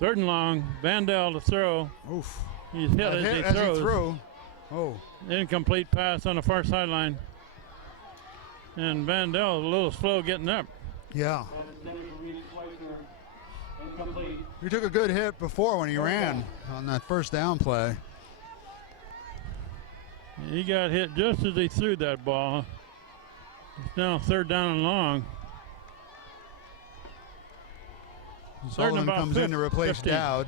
3rd and long, Vandell to throw. Oof. He's hit as he throws. He threw. Oh. Incomplete pass on the far sideline. And Vandell is a little slow getting up. Yeah. Incomplete. He took a good hit before when he ran on that first down play. He got hit just as he threw that ball. It's now 3rd down and long. Sullivan comes in to replace 50. Dowd.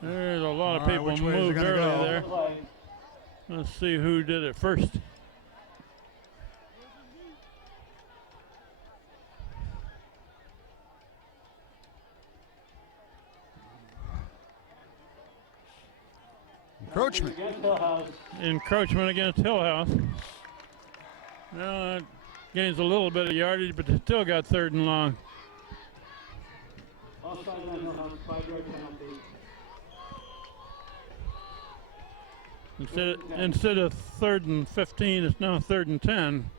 There's a lot of All right, people which way is it moved gonna early go? there. Let's see who did it first. Encroachment. Encroachment against Hillhouse. Now that gains a little bit of yardage, but they still got 3rd and long. Offside on Hillhouse, 5-yard penalty. Instead of 3rd and 15, it's now 3rd and 10.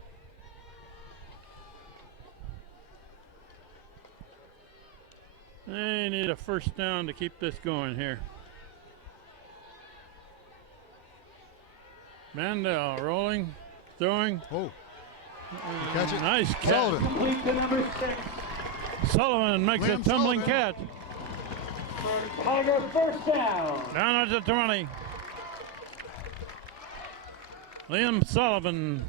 They need a first down to keep this going here. Mandel rolling, throwing. Oh. Catch it. Nice catch. Sullivan. Complete to number 6. Sullivan makes Liam a tumbling Sullivan. catch. Tiger first down. Down at the 20. Liam Sullivan.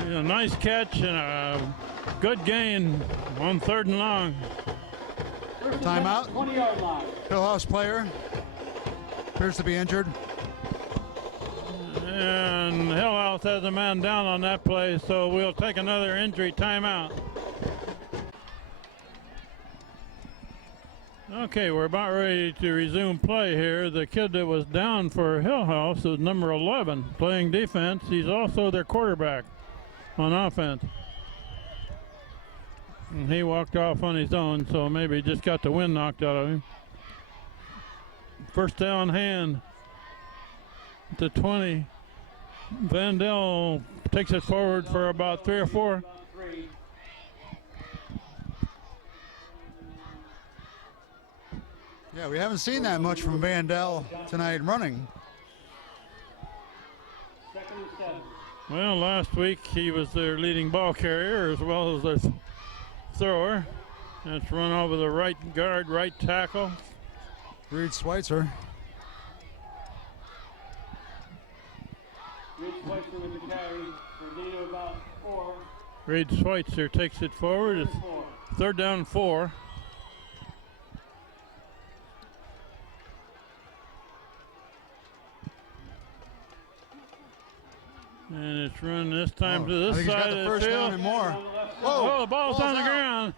A nice catch and a good gain on 3rd and long. Timeout. 20-yard line. Hillhouse player appears to be injured. And Hillhouse has a man down on that play, so we'll take another injury timeout. Okay, we're about ready to resume play here. The kid that was down for Hillhouse is number 11, playing defense. He's also their quarterback on offense. And he walked off on his own, so maybe he just got the wind knocked out of him. First down hand to 20. Vandell takes it forward for about 3 or 4. Yeah, we haven't seen that much from Vandell tonight running. 2nd and 7. Well, last week he was their leading ball carrier as well as their thrower. That's run over the right guard, right tackle. Reed Schweitzer. Reed Schweitzer with the carry for a gain of about 4. Reed Schweitzer takes it forward. It's 3rd down and 4. And it's run this time to I this think he's side got the of the first down field. and more. Oh, the ball's on the out. ground.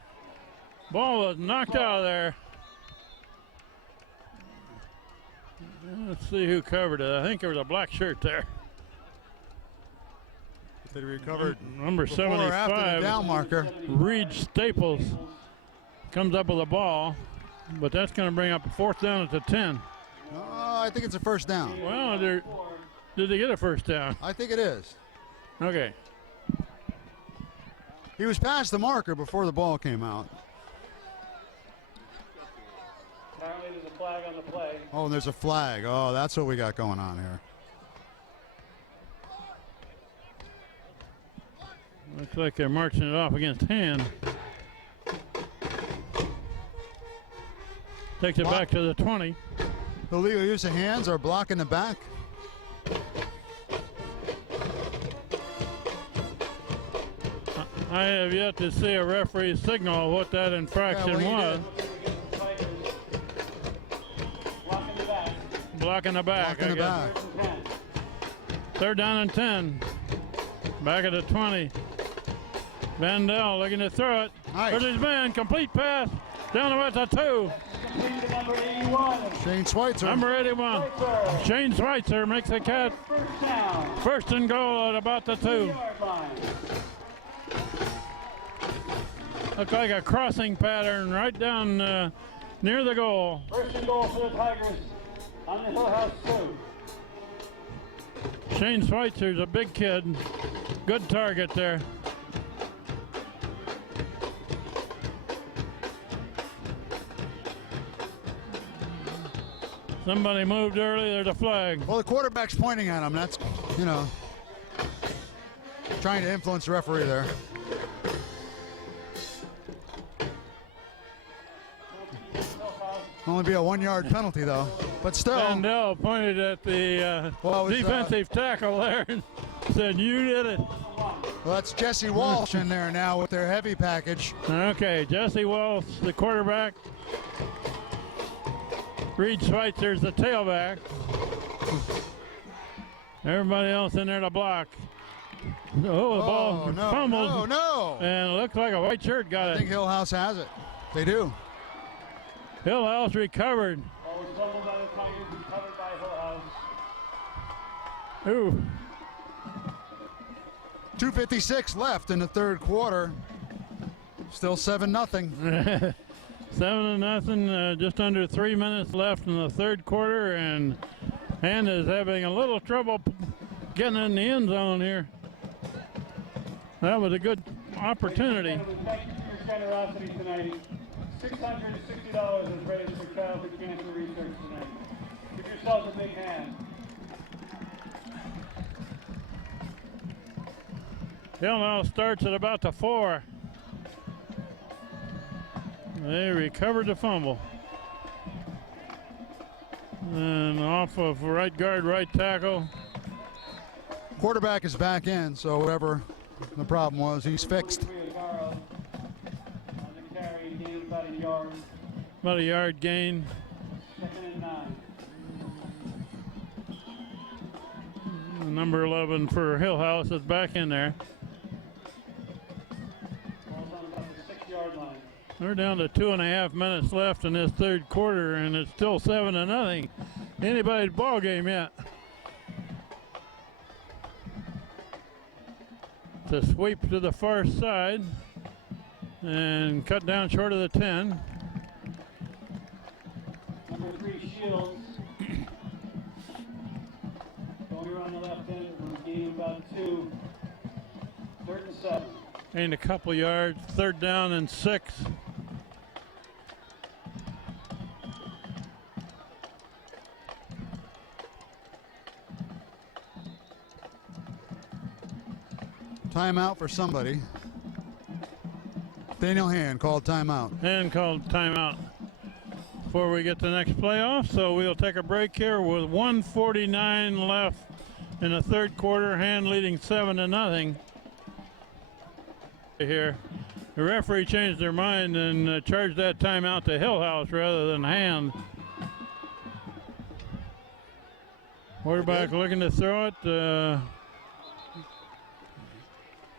Ball was knocked out of there. Let's see who covered it. I think there was a black shirt there. They recovered Number before or after the 75. down marker. Reed Staples comes up with a ball, but that's going to bring up a 4th down at the 10. I think it's a first down. Well, did they get a first down? I think it is. Okay. He was past the marker before the ball came out. Apparently there's a flag on the play. Oh, and there's a flag. Oh, that's what we got going on here. Looks like they're marching it off against Hand. Takes it back to the 20. Illegal use of hands or blocking the back. I have yet to see a referee signal what that infraction was. Blocking the back. Blocking the back. Third down and 10. Back at the 20. Vandell looking to throw it. Nice. There's his man. Complete pass. Down the way to 2. Number 81. Shane Schweitzer. Number 81. Shane Schweitzer makes the catch. First down. First and goal at about the 2. 2-yard line. Looks like a crossing pattern right down near the goal. First and goal for the Tigers on the Hillhouse 2. Shane Schweitzer's a big kid. Good target there. Somebody moved early. There's a flag. Well, the quarterback's pointing at him. That's, you know, trying to influence the referee there. Only be a 1-yard penalty, though. But still. Vandell pointed at the defensive tackle there and said, "You did it." Well, that's Jesse Walsh in there now with their heavy package. Okay, Jesse Walsh, the quarterback. Reed Schweitzer's the tailback. Everybody else in there to block. Oh, the ball fumbled. No. And it looks like a white shirt got I it. think Hillhouse has it. They do. Hillhouse recovered. Ball was fumbled by the Tigers, recovered by Hillhouse. Ooh. 2:56 left in the third quarter. Still 7-0. 7-0. Just under 3 minutes left in the third quarter, and Hand is having a little trouble getting in the end zone here. That was a good opportunity. Thank you for your generosity tonight. $660 is raised for childhood cancer research tonight. Give yourselves a big hand. Hillhouse starts at about the 4. They recovered the fumble. And off of right guard, right tackle. Quarterback is back in, so whatever the problem was, he's fixed. About a yard gain. Second and 9. Number 11 for Hillhouse is back in there. Ball's on about the 6-yard line. We're down to 2.5 minutes left in this third quarter, and it's still 7-0. Anybody's ball game yet. The sweep to the far side and cut down short of the 10. Number 3, Shields. Going around the left end, we'll gain about 2. Third and 7. Gained a couple yards. Third down and 6. Timeout for somebody. Daniel Hand called timeout. And called timeout before we get to the next playoff. So we'll take a break here with 1:49 left in the third quarter. Hand leading 7-0. Here, the referee changed their mind and charged that timeout to Hillhouse rather than Hand. Quarterback looking to throw it.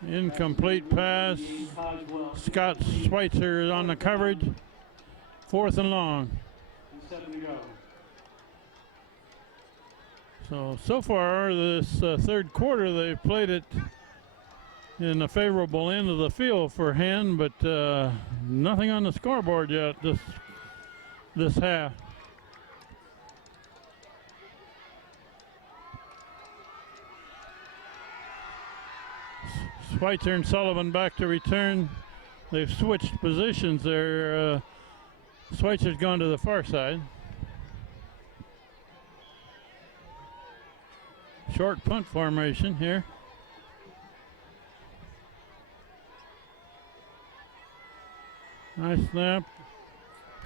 Incomplete pass. Scott Schweitzer is on the coverage. 4th and long. 7 to go. So far this third quarter they've played it in the favorable end of the field for Hand, but nothing on the scoreboard yet this half. Schweitzer and Sullivan back to return. They've switched positions there. Schweitzer's gone to the far side. Short punt formation here. Nice snap.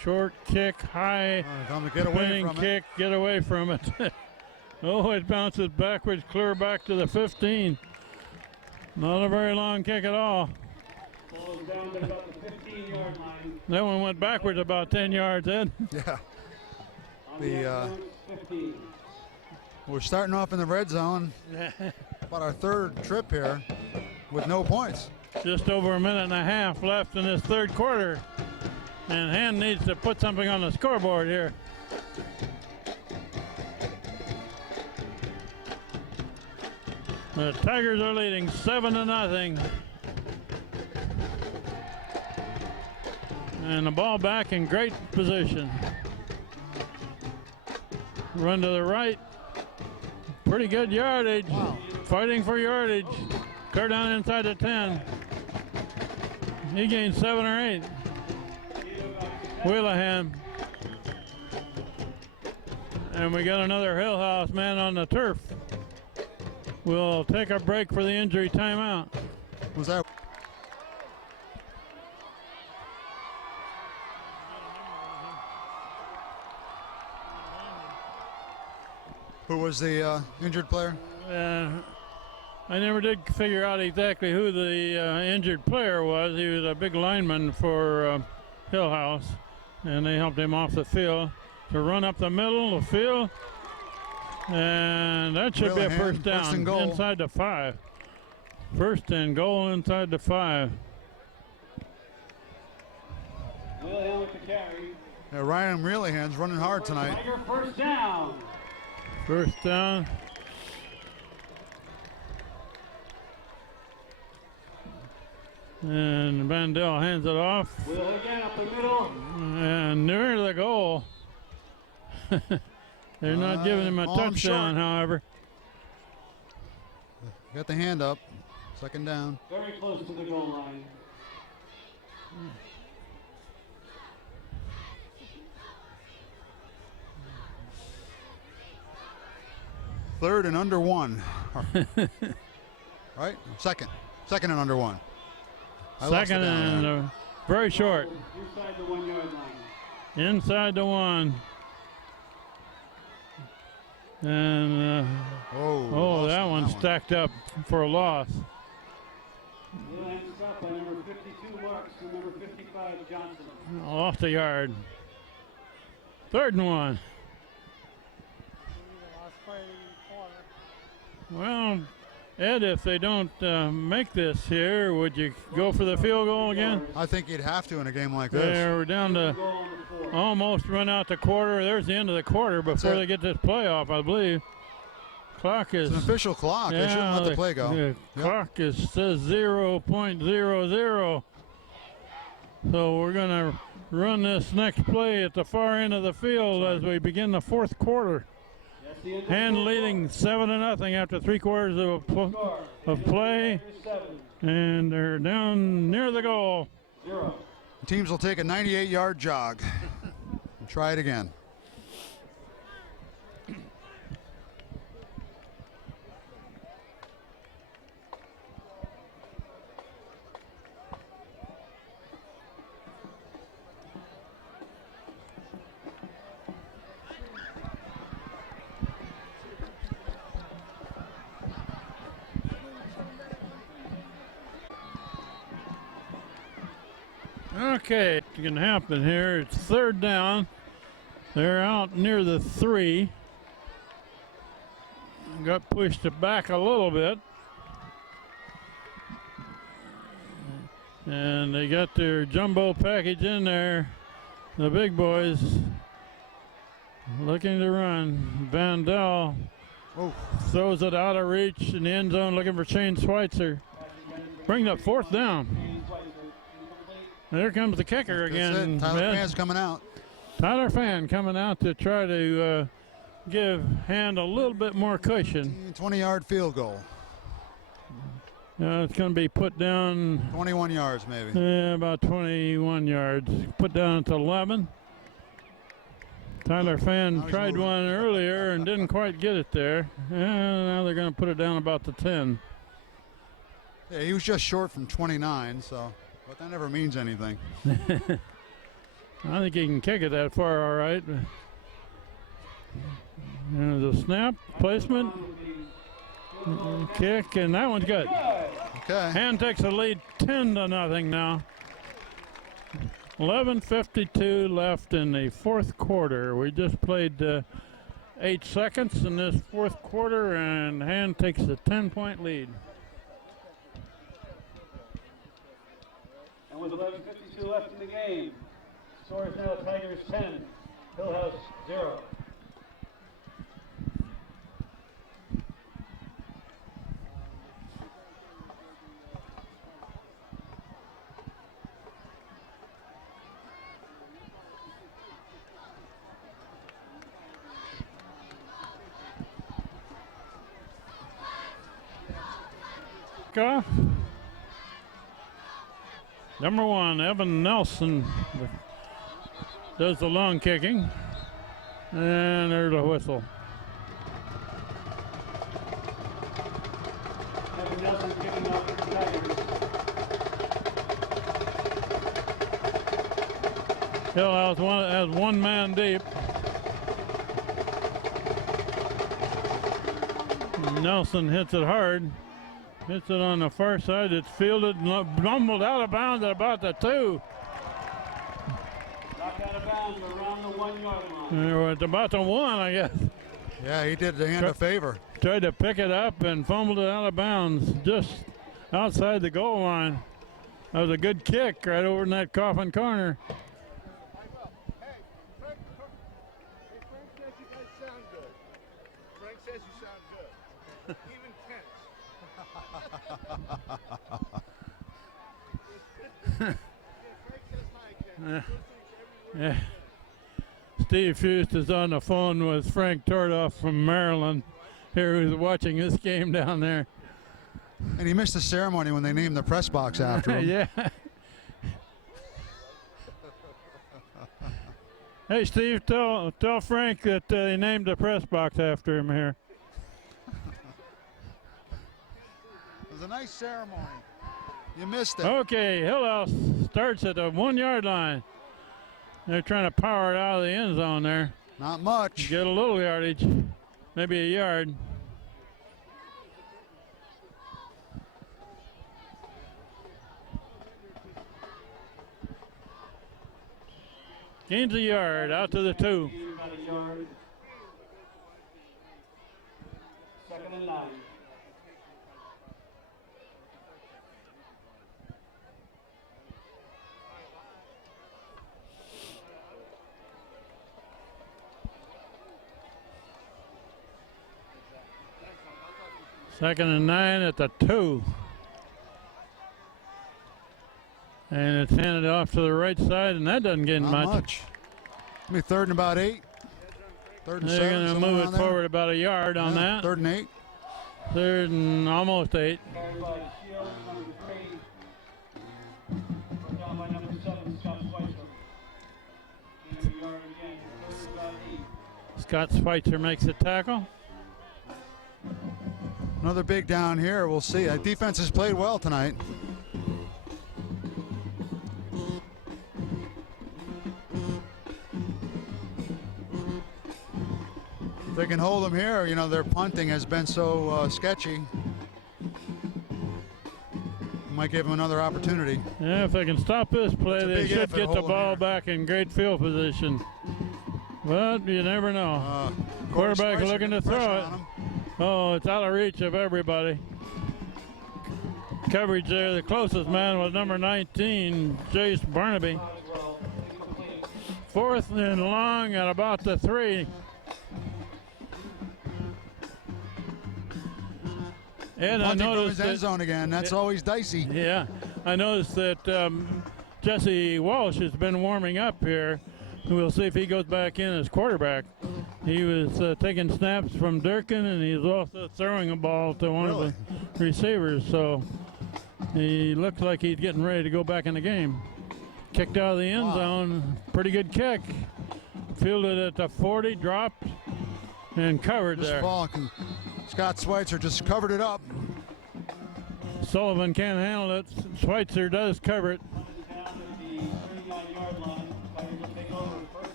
Short kick, high Time to get away spinning from it. kick, get away from it. Oh, it bounces backwards, clear back to the 15. Not a very long kick at all. Ball is down to about the 15-yard line. That one went backwards about 10 yards, Ed. Yeah. On the 15. We're starting off in the red zone. About our third trip here with no points. Just over a minute and a half left in this third quarter. And Hand needs to put something on the scoreboard here. The Tigers are leading 7-0. And the ball back in great position. Run to the right. Pretty good yardage. Wow. Fighting for yardage. Clear down inside the 10. He gained 7 or 8. Wheelahan. And we got another Hillhouse man on the turf. We'll take a break for the injury timeout. Was that? Who was the injured player? I never did figure out exactly who the injured player was. He was a big lineman for Hillhouse, and they helped him off the field to run up the middle of the field. And that should be a first down, first and goal. inside the 5. First and goal inside the 5. Wheelahan with the carry. Yeah, Ryan Reelyhan's running hard tonight. Tiger first down. First down. And Vandell hands it off. Wheelahan again up the middle. And near the goal. They're not giving him a ball him touchdown, short. however. Got the hand up. Second down. Very close to the goal line. Third and under 1. Right? Second. Second and under 1. I lost it Second down there. and very short. Inside the 1 yard line. Inside the 1. And Oh, oh, lost that on one stacked up for a loss. Wheelahan stopped by number 52 Marks and number 55 Johnson. Off the yard. Third and 1. Well, Ed, if they don't make this here, would you go for the field goal again? I think you'd have to in a game like this. They're down to Goal on the 4. almost run out the quarter. There's the end of the quarter before it. they get this play off, I believe. Clock is. It's an official clock. They shouldn't let the play go. The Yep. clock says 0.00. So we're going to run this next play at the far end of the field as we begin the fourth quarter. That's the end of Hand the leading 7-0 after 3 quarters of play, and they're down near the goal. 0. Teams will take a 98-yard jog and try it again. Okay, what's going to happen here? It's third down. They're out near the 3. Got pushed back a little bit. And they got their jumbo package in there. The big boys looking to run. Vandell Oh, throws it out of reach in the end zone looking for Shane Schweitzer. Bring up fourth down. There comes the kicker that's again. it. Tyler Ben. Fann's coming out. Tyler Fan coming out to try to give Hand a little bit more cushion. 20-yard field goal. It's going to be put down 21 yards maybe. about 21 yards. Put down to 11. Tyler Fan Now he's tried moving. one earlier and didn't quite get it there. And now they're going to put it down about the 10. Yeah, he was just short from 29, so But that never means anything. I think he can kick it that far, all right. And the snap, placement, kick, and that one's good. Okay. Hand takes the lead 10-0 now. 11:52 left in the fourth quarter. We just played 8 seconds in this fourth quarter, and Hand takes a 10-point lead. And with 11:52 left in the game, score is now Tigers 10, Hillhouse 0. Off. Number 1, Evan Nelson does the long kicking. And there's a whistle. Evan Nelson kicking off for the Tigers. Hillhouse has one man deep. Nelson hits it hard. Hits it on the far side. It's fielded and rumbled out of bounds at about the 2. Knocked out of bounds around the 1 yard line. And we're at about the 1, I guess. Yeah, he did the Hand a favor. Tried to pick it up and fumbled it out of bounds just outside the goal line. That was a good kick right over in that coffin corner. Hey, Frank says you guys sound good. Frank says you sound good. Even tense. Yeah. Steve Fust is on the phone with Frank Tordoff from Maryland, here who's watching this game down there. And he missed the ceremony when they named the press box after him. Yeah. Hey, Steve, tell Frank that they named the press box after him here. It was a nice ceremony. You missed it. Okay, Hillhouse starts at the 1 yard line. They're trying to power it out of the end zone there. Not much. Get a little yardage, maybe a yard. Gains a yard out to the 2. About a yard. 2nd and 9. Second and 9 at the 2. And it's handed off to the right side, and that doesn't get Not much. much. Maybe 3rd and about 8. 3rd and 7. They're going to somewhere move around it there. forward about a yard on Yeah, that. 3rd and 8. 3rd and almost 8. Carried by Shields, number 3. Brought down by number 7, Scott Schweitzer. Gain a yard again. 3rd and about 8. Scott Schweitzer makes the tackle. Another big down here. We'll see. Defense has played well tonight. If they can hold them here, you know, their punting has been so sketchy. Might give them another opportunity. Yeah, if they can stop this play, It's a they big should if and get the hold 'em ball here. back in great field position. But you never know. Quarterback Schweitzer looking to getting pressure throw it. on him. Oh, it's out of reach of everybody. Coverage there. The closest man was number 19, Jace Barnaby. 4th and long at about the 3. And I Punting from noticed his end that, zone again. That's always dicey. yeah, I noticed that Jesse Walsh has been warming up here. We'll see if he goes back in as quarterback. He was taking snaps from Durkin, and he's also throwing a ball to one of the receivers. So he looks like he's getting ready to go back in the game. Kicked out of the end zone. Pretty good kick. Fielded at the 40, dropped, and covered This there. ball, Scott Schweitzer just covered it up. Sullivan can't handle it. Schweitzer does cover it.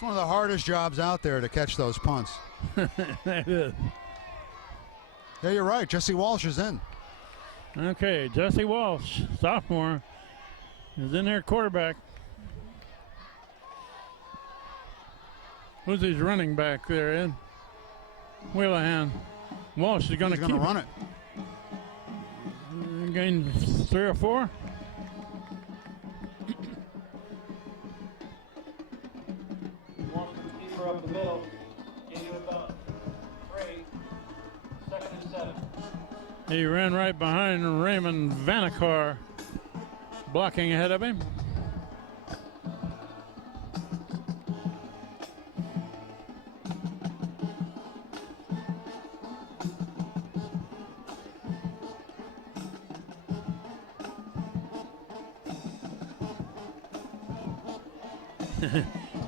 It's one of the hardest jobs out there to catch those punts. It is. Yeah, you're right. Jesse Walsh is in. Okay, Jesse Walsh, sophomore, is in there, quarterback. Who's his running back there, Ed? Wheelahan. Walsh is going to keep run it. Gain 3 or 4. Walsh with the keeper up the middle. Gain of about 3. Second and 7. He ran right behind Raymond Vanikar, blocking ahead of him.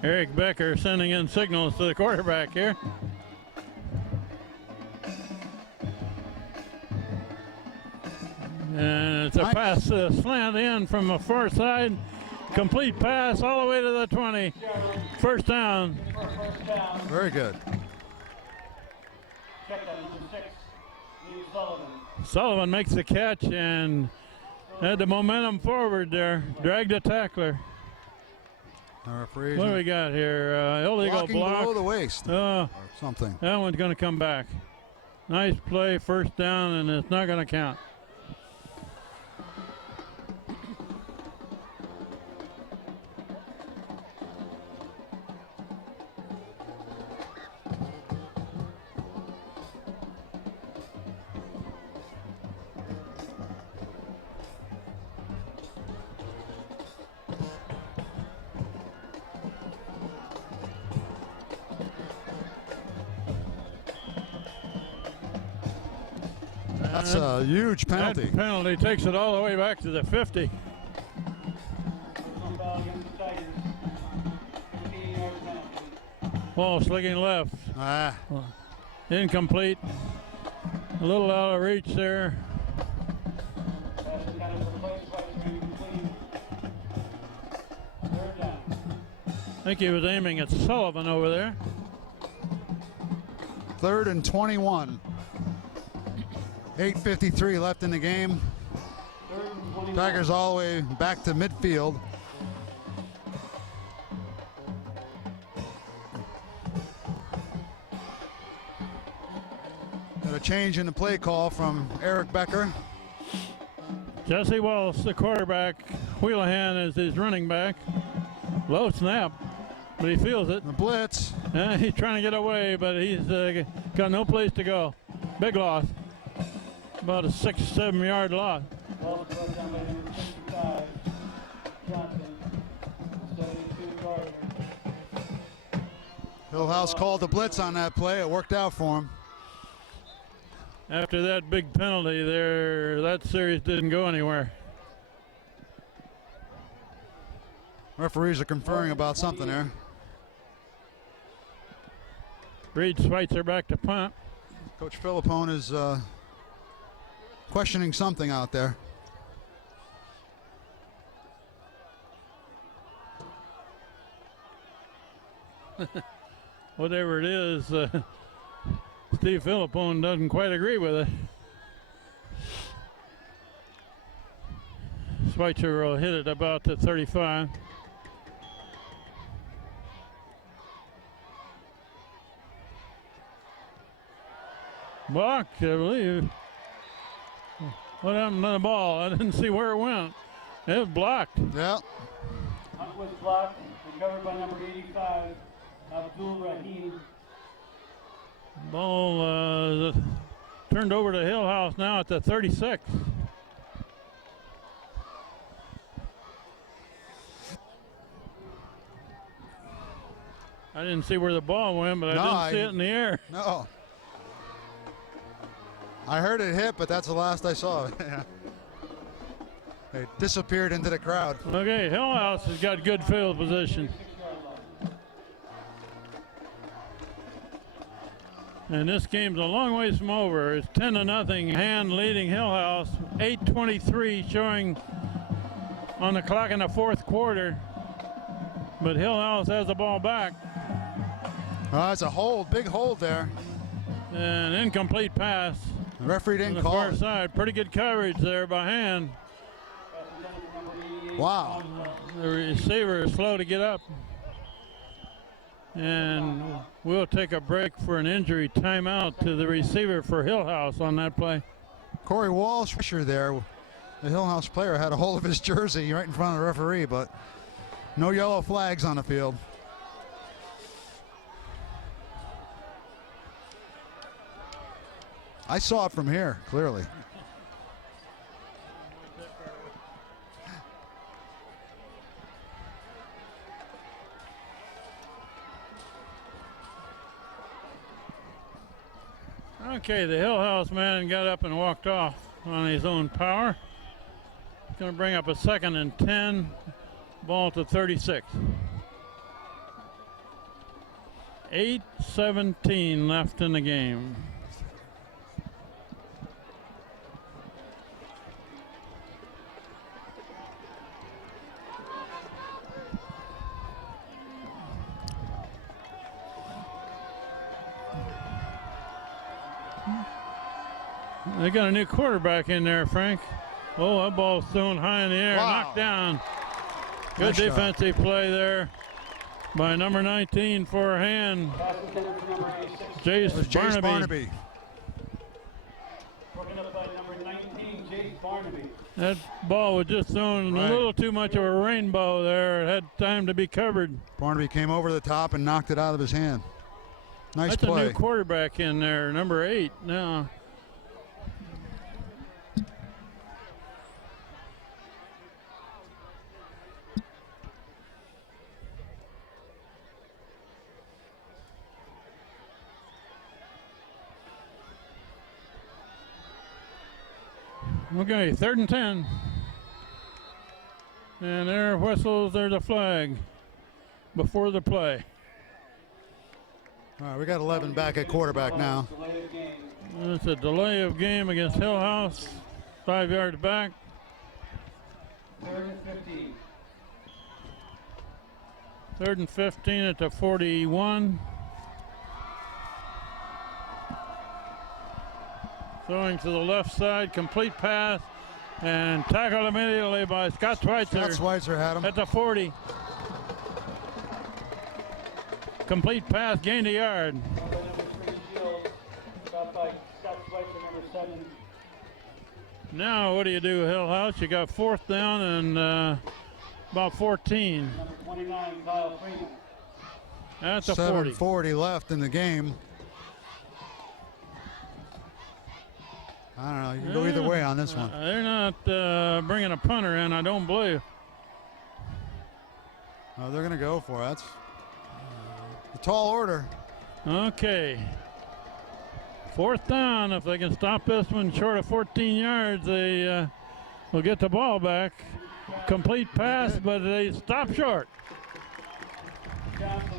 Eric Becker sending in signals to the quarterback here. And it's a pass slant in from the far side. Complete pass all the way to the 20. First down. Very good. Check that, number 6, Lee Sullivan. Sullivan makes the catch and had the momentum forward there. Dragged a tackler. Referee. What do we got here? Illegal Blocking block. below the waist. Or something. That one's going to come back. Nice play, first down, and it's not going to count. That's a huge penalty. That penalty takes it all the way back to the 50. Walsh looking left. Incomplete. A little out of reach there. I think he was aiming at Sullivan over there. 3rd and 21. 8:53 left in the game. Tigers all the way back to midfield. Got a change in the play call from Eric Becker. Jesse Walsh, the quarterback. Wheelahan is his running back. Low snap, but he feels it. The blitz. He's trying to get away, but he's got no place to go. Big loss. About a 6-7 yard loss. Hillhouse called the blitz on that play. It worked out for him. After that big penalty there, that series didn't go anywhere. Referees are conferring about something there. Reed Schweitzer back to punt. Coach Philippone is questioning something out there. Whatever it is, Steve Philippone doesn't quite agree with it. Schweitzer will hit it about the 35. Blocked, I believe. What happened to the ball? I didn't see where it went. It was blocked. Yeah. Hunt was blocked, recovered by number 85, Abdul Rahim. Ball turned over to Hillhouse now at the 36. I didn't see where the ball went, but I didn't see it in the air. No. I heard it hit, but that's the last I saw of it. It disappeared into the crowd. Okay, Hillhouse has got good field position. And this game's a long ways from over. It's 10-0, Hand leading Hillhouse. 8:23 showing on the clock in the fourth quarter. But Hillhouse has the ball back. That's a hold, big hold there. An incomplete pass. The referee On didn't the call far it. side. Pretty good coverage there by Hand. Wow. The receiver is slow to get up. And we'll take a break for an injury timeout to the receiver for Hillhouse on that play. Corey Walsh, pressure there. The Hillhouse player had a hold of his jersey right in front of the referee, but no yellow flags on the field. I saw it from here, clearly. Okay, the Hillhouse man got up and walked off on his own power. It's going to bring up a 2nd and 10, ball to 36. 8:17 left in the game. They got a new quarterback in there, Frank. Oh, that ball's thrown high in the air, Wow. knocked down. Good Nice shot. defensive play there by number 19 for Hand. It was Jace Jace Barnaby. Barnaby. Broken up by number 19, Jace Barnaby. That ball was just thrown Right. a little too much of a rainbow there. It had time to be covered. Barnaby came over the top and knocked it out of his hand. Nice That's play. a new quarterback in there, number 8 now. Okay, 3rd and 10. And there whistles, there's a flag before the play. All right, we got 11 back at quarterback now. Delay of game. It's a delay of game against Hillhouse, 5 yards back. 3rd and 15. 3rd and 15 at the 41. Throwing to the left side, complete pass, and tackled immediately by Scott Schweitzer Scott Schweitzer had him. at the 40. Complete pass, gained a yard. Number 3, Shields. Stopped by Scott Schweitzer, number 7. Now what do you do, Hillhouse? You got 4th down and about 14 Number 29, Kyle Freeman. at the 40. 7:40 left in the game. I don't know. You can go either way on this one. They're not bringing a punter in, I don't believe. Oh, they're going to go for it. That's a tall order. Okay. 4th down. If they can stop this one short of 14 yards, they will get the ball back. Complete pass, but they stop short. Johnson.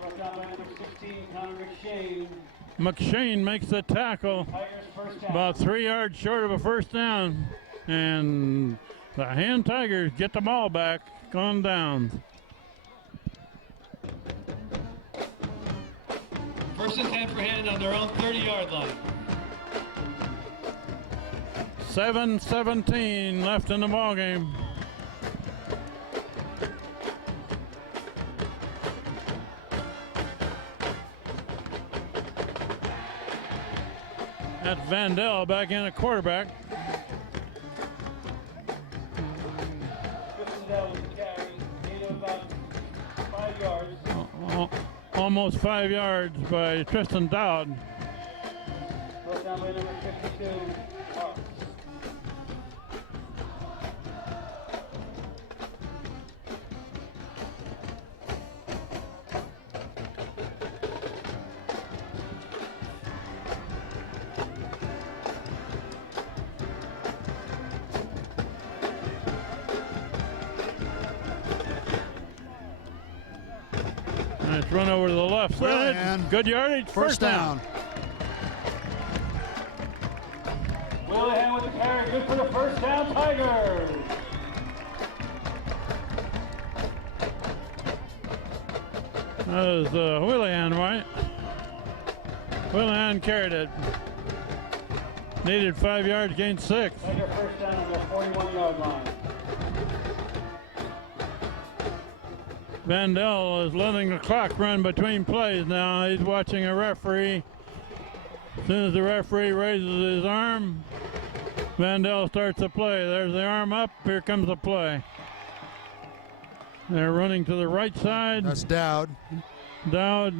Brought down by number 16, Connor McShane. McShane makes the tackle Tigers first down. about 3 yards short of a 1st down. And the Hand Tigers get the ball back on downs. 1st and 10 for Hand on their own 30-yard line. 7:17 left in the ball game. That's Vandell back in at quarterback. Vandell with the carry. Gain of about 5 yards. Almost 5 yards by Tristan Dowd. Brought down by number 52, Hawks. Nice run over to the left side. Willian. Good yardage. First down. Willian with the carry. Good for the first down, Tigers. That was Willihan, right? Willihan carried it. Needed 5 yards, gained 6. Tiger first down on the 41-yard line. Vandell is letting the clock run between plays now. He's watching a referee. As soon as the referee raises his arm, Vandell starts the play. There's the arm up. Here comes the play. They're running to the right side. That's Dowd. Dowd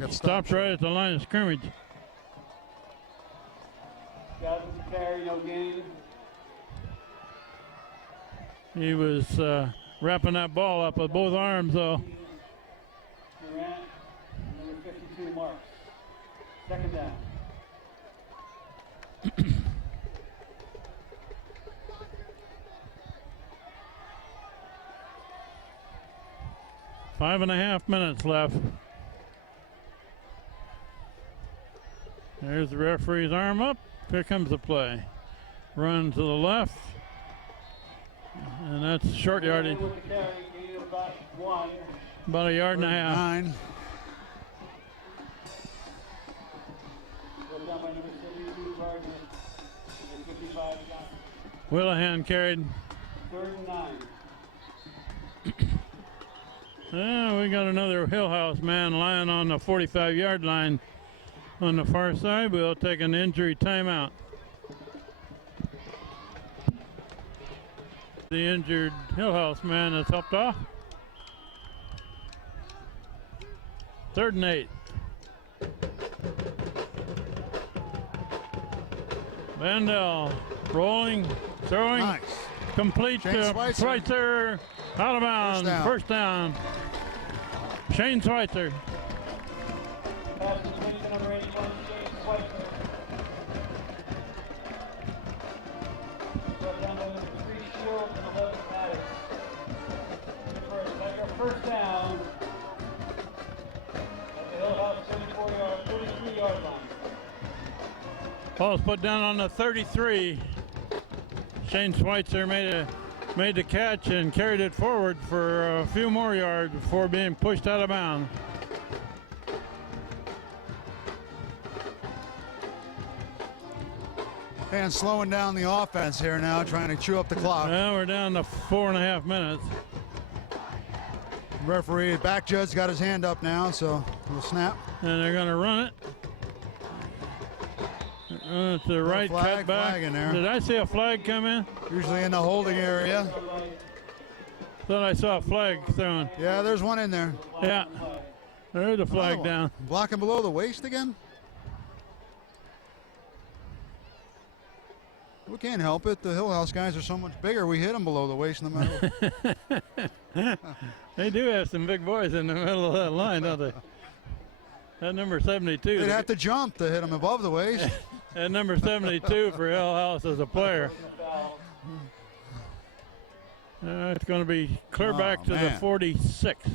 Got stopped right at the line of scrimmage. Got the carry, no gain. He was wrapping that ball up with both arms, though. Durant, number 52 marks. Second down. 5.5 minutes left. There's the referee's arm up. Here comes the play. Run to the left. And that's short yardage. With the carry, gain of about 1. About a yard and a half. 9. Brought down by number 72, Gardner. Number 55, Johnson. Willihan carried. 3rd and 9. We got another Hillhouse man lying on the 45-yard line on the far side. We'll take an injury timeout. The injured Hillhouse man is helped off. 3rd and 8. Vandell rolling, throwing, Nice. complete Shane to Schweitzer. Schweitzer. Out of bounds. First down. Shane Schweitzer. Pass complete to number 81, Shane Schweitzer. Brought down by number 3, Shields, and 11, Maddox. First down at the Hillhouse 33-yard line. Ball's put down on the 33. Shane Schweitzer made the catch and carried it forward for a few more yards before being pushed out of bounds. And slowing down the offense here now, trying to chew up the clock. Well, we're down to 4.5 minutes. Referee, back judge got his hand up now, so we'll snap. And they're going to run it. To the right, cut back. Flag in there. Did I see a flag come in? Usually in the holding area. Thought I saw a flag thrown. Yeah, there's one in there. Yeah, there's a flag down. Blocking below the waist again? We can't help it. The Hillhouse guys are so much bigger. We hit them below the waist in the middle. They do have some big boys in the middle of that line, don't they? That number 72. They'd have to jump to hit them above the waist. That number 72 for Hillhouse as a player. It's going to be clear back to the 46.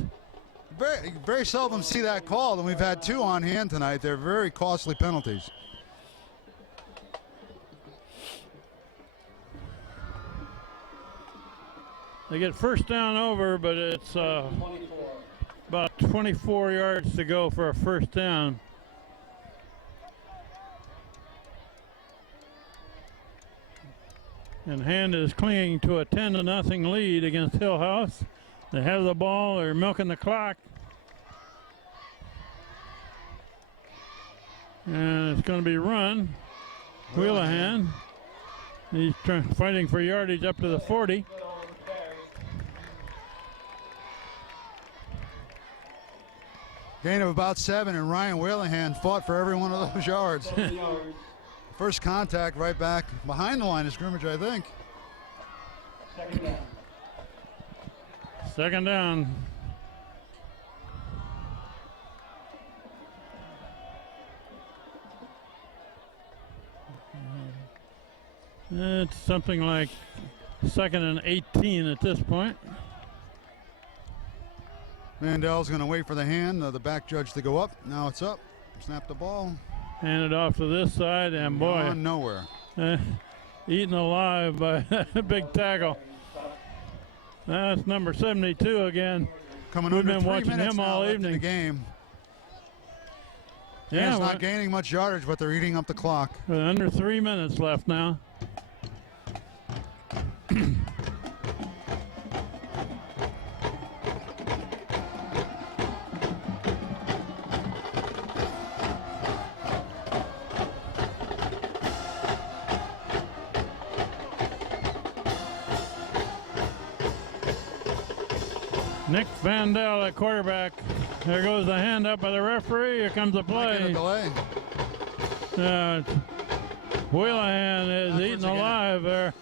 Very, very seldom see that called, and we've had 2 on hand tonight. They're very costly penalties. They get first down over, but it's about 24 yards to go for a first down. And Hand is clinging to a 10-0 lead against Hillhouse. They have the ball, they're milking the clock. And it's going to be run. Willihan. He's fighting for yardage up to the 40. Gain of about 7, and Ryan Willihan fought for every one of those yards. First contact right back behind the line of scrimmage, I think. Second down. It's something like 2nd and 18 at this point. Mandell's going to wait for the hand, the back judge to go up. Now it's up. Snap the ball. Hand it off to this side, and boy, gone nowhere. Eaten alive by a big tackle. That's number 72 again. coming We've under been 3 watching minutes him now all left in the evening. game. Yeah, It's not gaining much yardage, but they're eating up the clock. under 3 minutes left now. Nick Vandell at quarterback. There goes the hand up by the referee. Here comes the Might get a play. delay. Wheelahan is Backwards eaten again. alive there.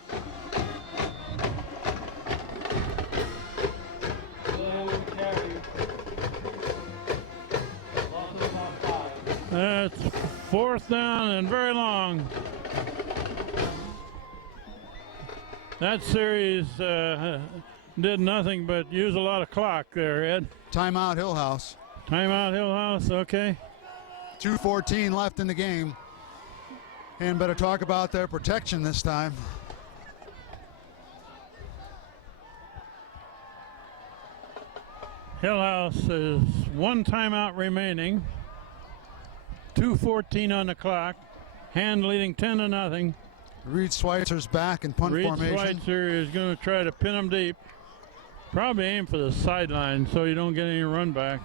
It's 4th down and very long. That series did nothing but use a lot of clock there, Ed. Timeout, Hillhouse. Timeout, Hillhouse, okay. 2:14 left in the game. And better talk about their protection this time. Hillhouse is 1 timeout remaining. 2:14 on the clock. Hand leading 10-0. Reed Schweitzer's back in punt Reed formation. Schweitzer is going to try to pin him deep. Probably aim for the sideline so you don't get any run back.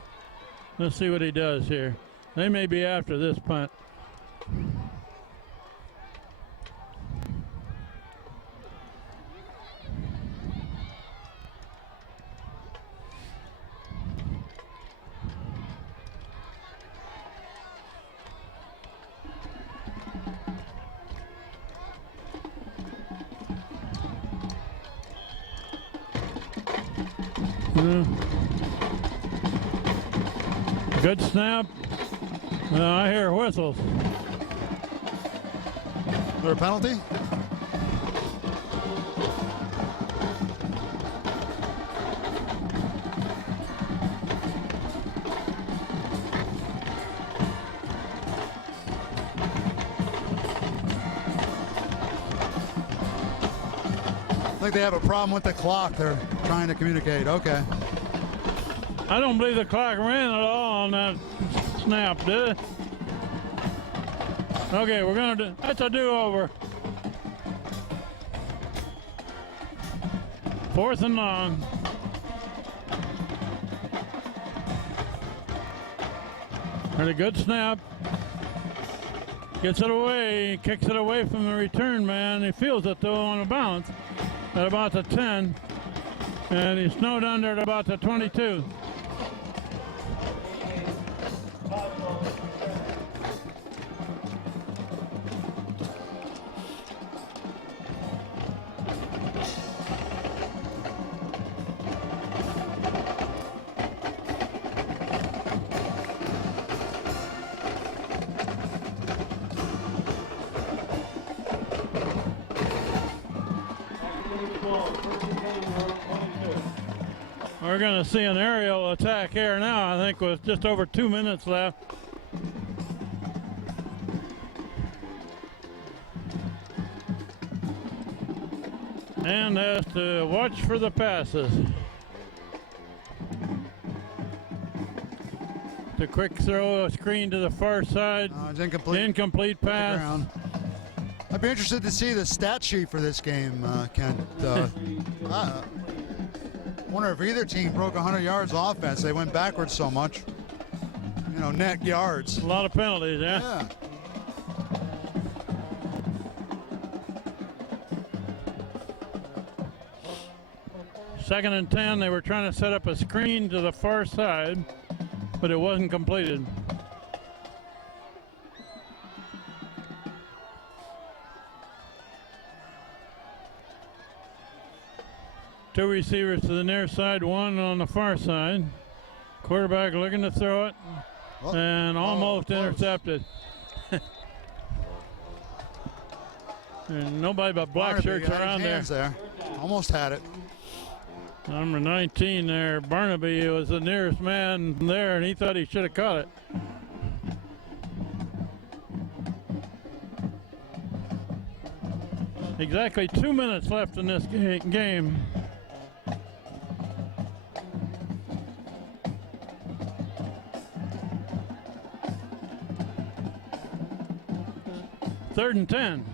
Let's see what he does here. They may be after this punt. Good snap. I hear whistles. Is there a penalty? I think they have a problem with the clock. They're trying to communicate. Okay. I don't believe the clock ran at all on that snap, did it? Okay, we're gonna do, that's a do-over. 4th and long. And a good snap. Gets it away, kicks it away from the return man. He feels it though on a bounce at about the 10. And he's snowed under at about the 22. We're going to see an aerial attack here now, I think, with just over 2 minutes left. And has to watch for the passes. The quick throw, a screen to the far side. It's incomplete. Incomplete pass. Ground. I'd be interested to see the stat sheet for this game, Kent. Wonder if either team broke 100 yards offense. They went backwards so much. You know, net yards. A lot of penalties, yeah? Yeah. Second and 10, they were trying to set up a screen to the far side, but it wasn't completed. Two receivers to the near side, one on the far side. Quarterback looking to throw it, and almost intercepted. And nobody but black shirts around there. Almost had it. Number 19 there, Barnaby, was the nearest man there, and he thought he should have caught it. Exactly 2 minutes left in this game. 3rd and 10.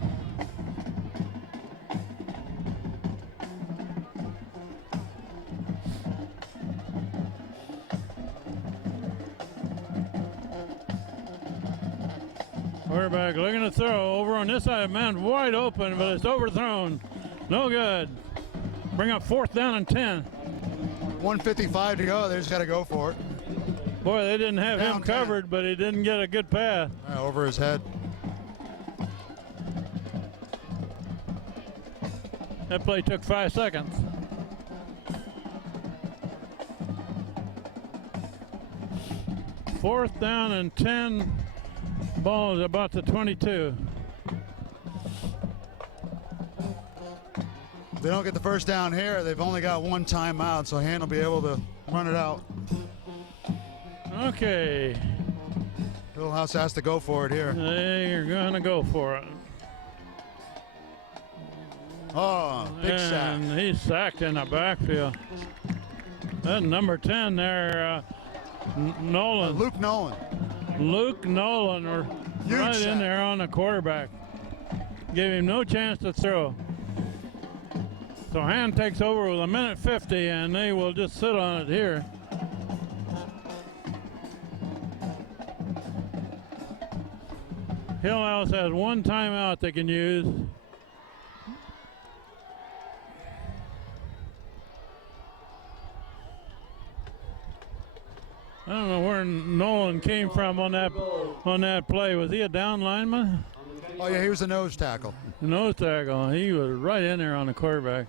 Quarterback looking to throw over on this side. Man, wide open, but it's overthrown. No good. Bring up 4th down and 10. 1:55 to go. They just got to go for it. Boy, they didn't have Down him 10. covered, but he didn't get a good pass. Over his head. That play took 5 seconds. Fourth down and 10. Ball is about the 22. If they don't get the first down here, they've only got 1 timeout, so Hand will be able to run it out. Okay. Hillhouse has to go for it here. They're going to go for it. Oh, big sack. And he's sacked in the backfield. That's number 10 there, Nolan. Luke Nolan. Luke Nolan are Huge right in sack. there on the quarterback. Gave him no chance to throw. So Hand takes over with 1:50, and they will just sit on it here. Hillhouse has 1 timeout they can use. I don't know where Nolan came from on that play. Was he a down lineman? Oh, yeah, he was a nose tackle. Nose tackle. He was right in there on the quarterback.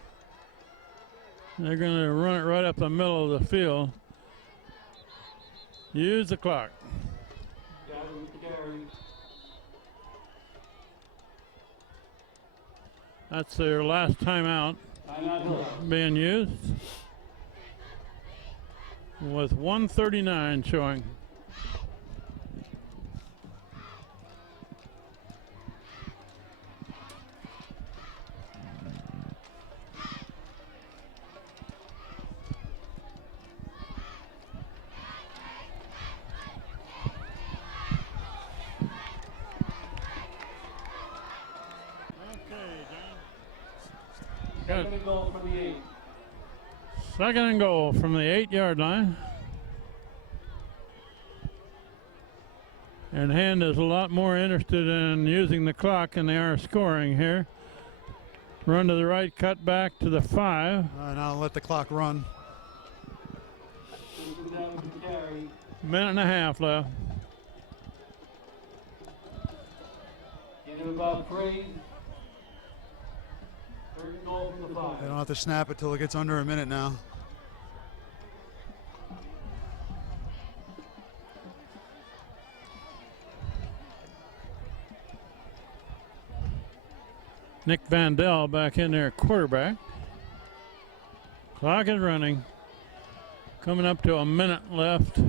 They're going to run it right up the middle of the field. Use the clock. That's their last timeout being used, with 1:39 showing. Second and goal from the 8. Second and goal from the 8-yard line. And Hand is a lot more interested in using the clock than they are scoring here. Run to the right, cut back to the 5. Now let the clock run. Minute and a half left. Give him about 3. Third and goal from the 5. They don't have to snap it till it gets under a minute now. Nick Vandell back in there, quarterback. Clock is running. Coming up to a minute left.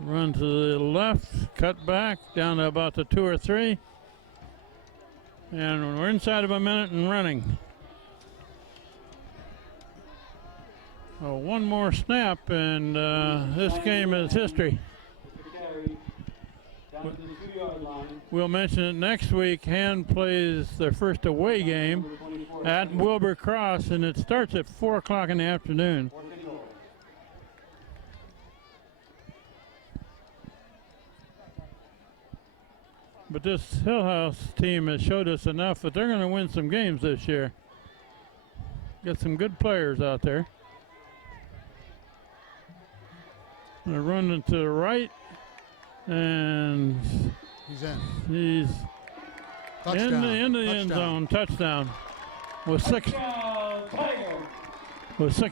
Run to the left, cut back down to about the 2 or 3. And we're inside of a minute and running. Oh, one more snap, and this game is history. Down to the 2-yard line. We'll mention it next week. Hand plays their first away game at Wilbur Cross, and it starts at 4 o'clock in the afternoon. But this Hillhouse team has showed us enough that they're going to win some games this year. Got some good players out there. They're running to the right, and He's in. he's Touchdown. in the end zone. Touchdown. With 6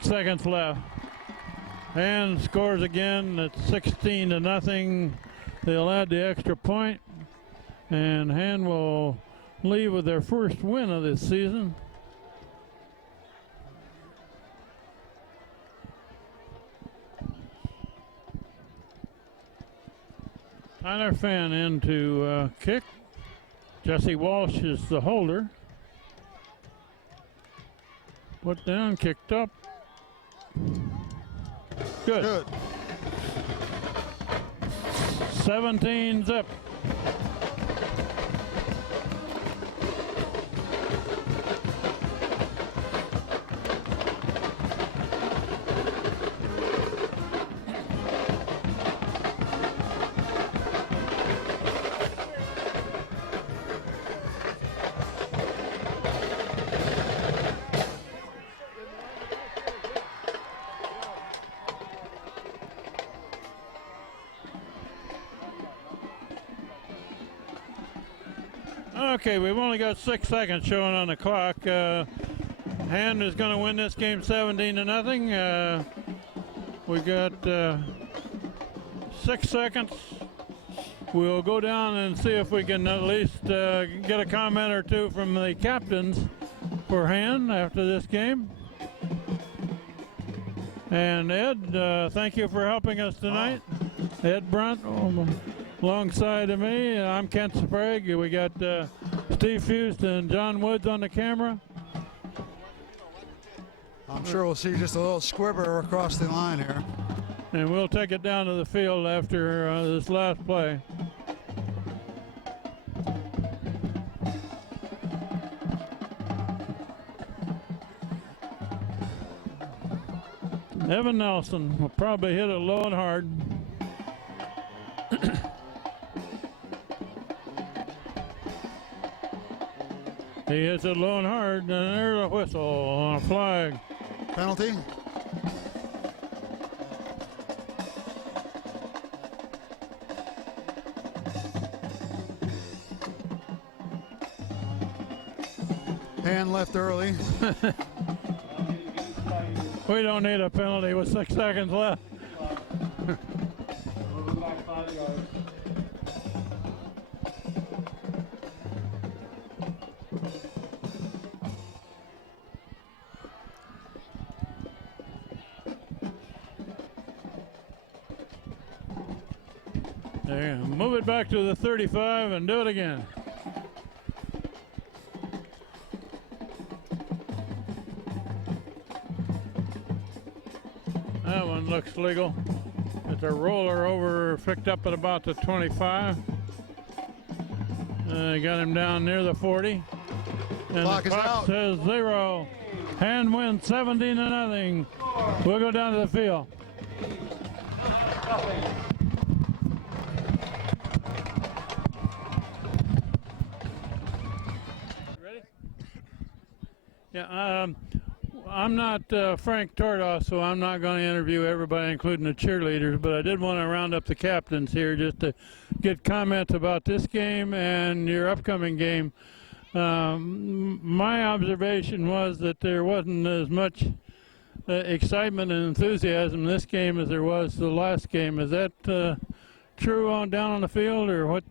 seconds left. And scores again at 16-0. They'll add the extra point, and Hand will leave with their first win of this season. Tyler Fan in to kick. Jesse Walsh is the holder. Put down, kicked up. Good. 17-zip. Okay, we've only got 6 seconds showing on the clock. Hand is going to win this game 17-0. We got 6 seconds. We'll go down and see if we can at least get a comment or two from the captains for Hand after this game. And Ed, thank you for helping us tonight. Ed Brunt alongside of me. I'm Kent Sprague. We got Steve Fust and John Woods on the camera. I'm sure we'll see just a little squibber across the line here. And we'll take it down to the field after this last play. Evan Nelson will probably hit it low and hard. He hits it low and hard, and there's a whistle on a flag. Penalty? Hand left early. We don't need a penalty with 6 seconds left. There, move it back to the 35 and do it again. That one looks legal. It's a roller over, picked up at about the 25. Got him down near the 40. And Clock the is clock out. says 0. Hand wins 17-0. We'll go down to the field. Ready? Yeah. I'm not Frank Tordos, so I'm not going to interview everybody, including the cheerleaders, but I did want to round up the captains here just to get comments about this game and your upcoming game. My observation was that there wasn't as much excitement and enthusiasm in this game as there was the last game. Is that true down on the field, or what?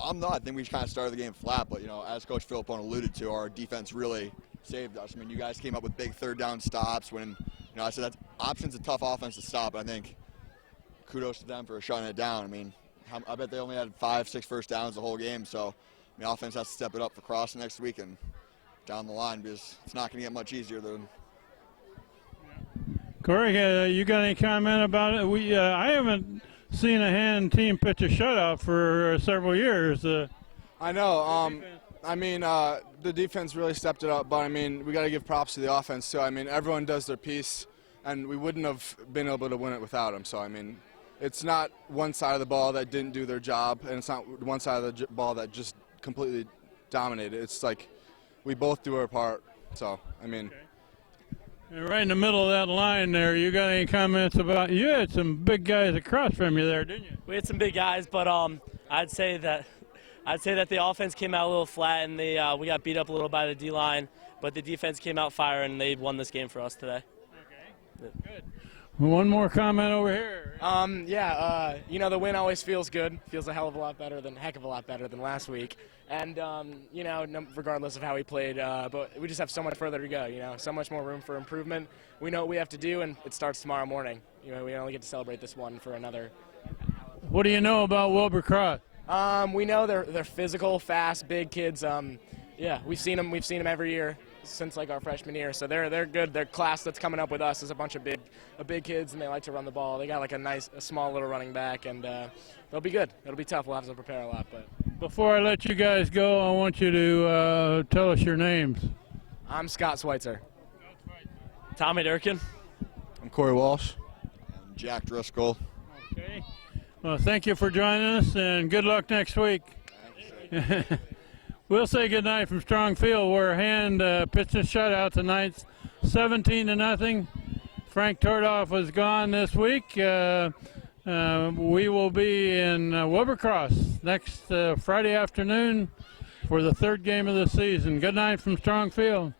I'm not. I think we kind of started the game flat, but, you know, as Coach Philippone alluded to, our defense really saved us. I mean, you guys came up with big third down stops when, you know, I said that option's a tough offense to stop. I think kudos to them for shutting it down. I mean, I bet they only had 5-6 first downs the whole game, so the offense has to step it up for Cross next week and down the line, because it's not going to get much easier than. Corey, you got any comment about it? I haven't seen a Hand team pitch a shutout for several years. I know. I mean, the defense really stepped it up, but I mean, we got to give props to the offense too. I mean, everyone does their piece, and we wouldn't have been able to win it without them. So I mean, it's not one side of the ball that didn't do their job, and it's not one side of the ball that just completely dominated. It's like we both do our part. So I mean. Okay. Right in the middle of that line there, you got any comments about? You had some big guys across from you there, didn't you? We had some big guys, but I'd say that the offense came out a little flat, and we got beat up a little by the D-line, but the defense came out firing, and they won this game for us today. Okay, good. One more comment over here. You know, the win always feels good. Feels a heck of a lot better than last week. And, you know, regardless of how we played, but we just have so much further to go, you know, so much more room for improvement. We know what we have to do, and it starts tomorrow morning. You know, we only get to celebrate this one for another. What do you know about Wilbur Cross? We know they're physical, fast, big kids. Yeah, we've seen them every year. since like our freshman year. So they're good. Their class that's coming up with us is a bunch of big kids, and they like to run the ball. They got like a small little running back, and they'll be good. It'll be tough. We'll have to prepare a lot. But Before I let you guys go, I want you to tell us your names. I'm Scott Schweitzer. Tommy Durkin. I'm Corey Walsh. And Jack Driscoll. Okay. Well, thank you for joining us, and good luck next week. We'll say goodnight from Strong Field, where Hand pitched a shutout tonight, 17-0. Frank Tordoff was gone this week. We will be in Wilbercross next Friday afternoon for the third game of the season. Good night from Strong Field.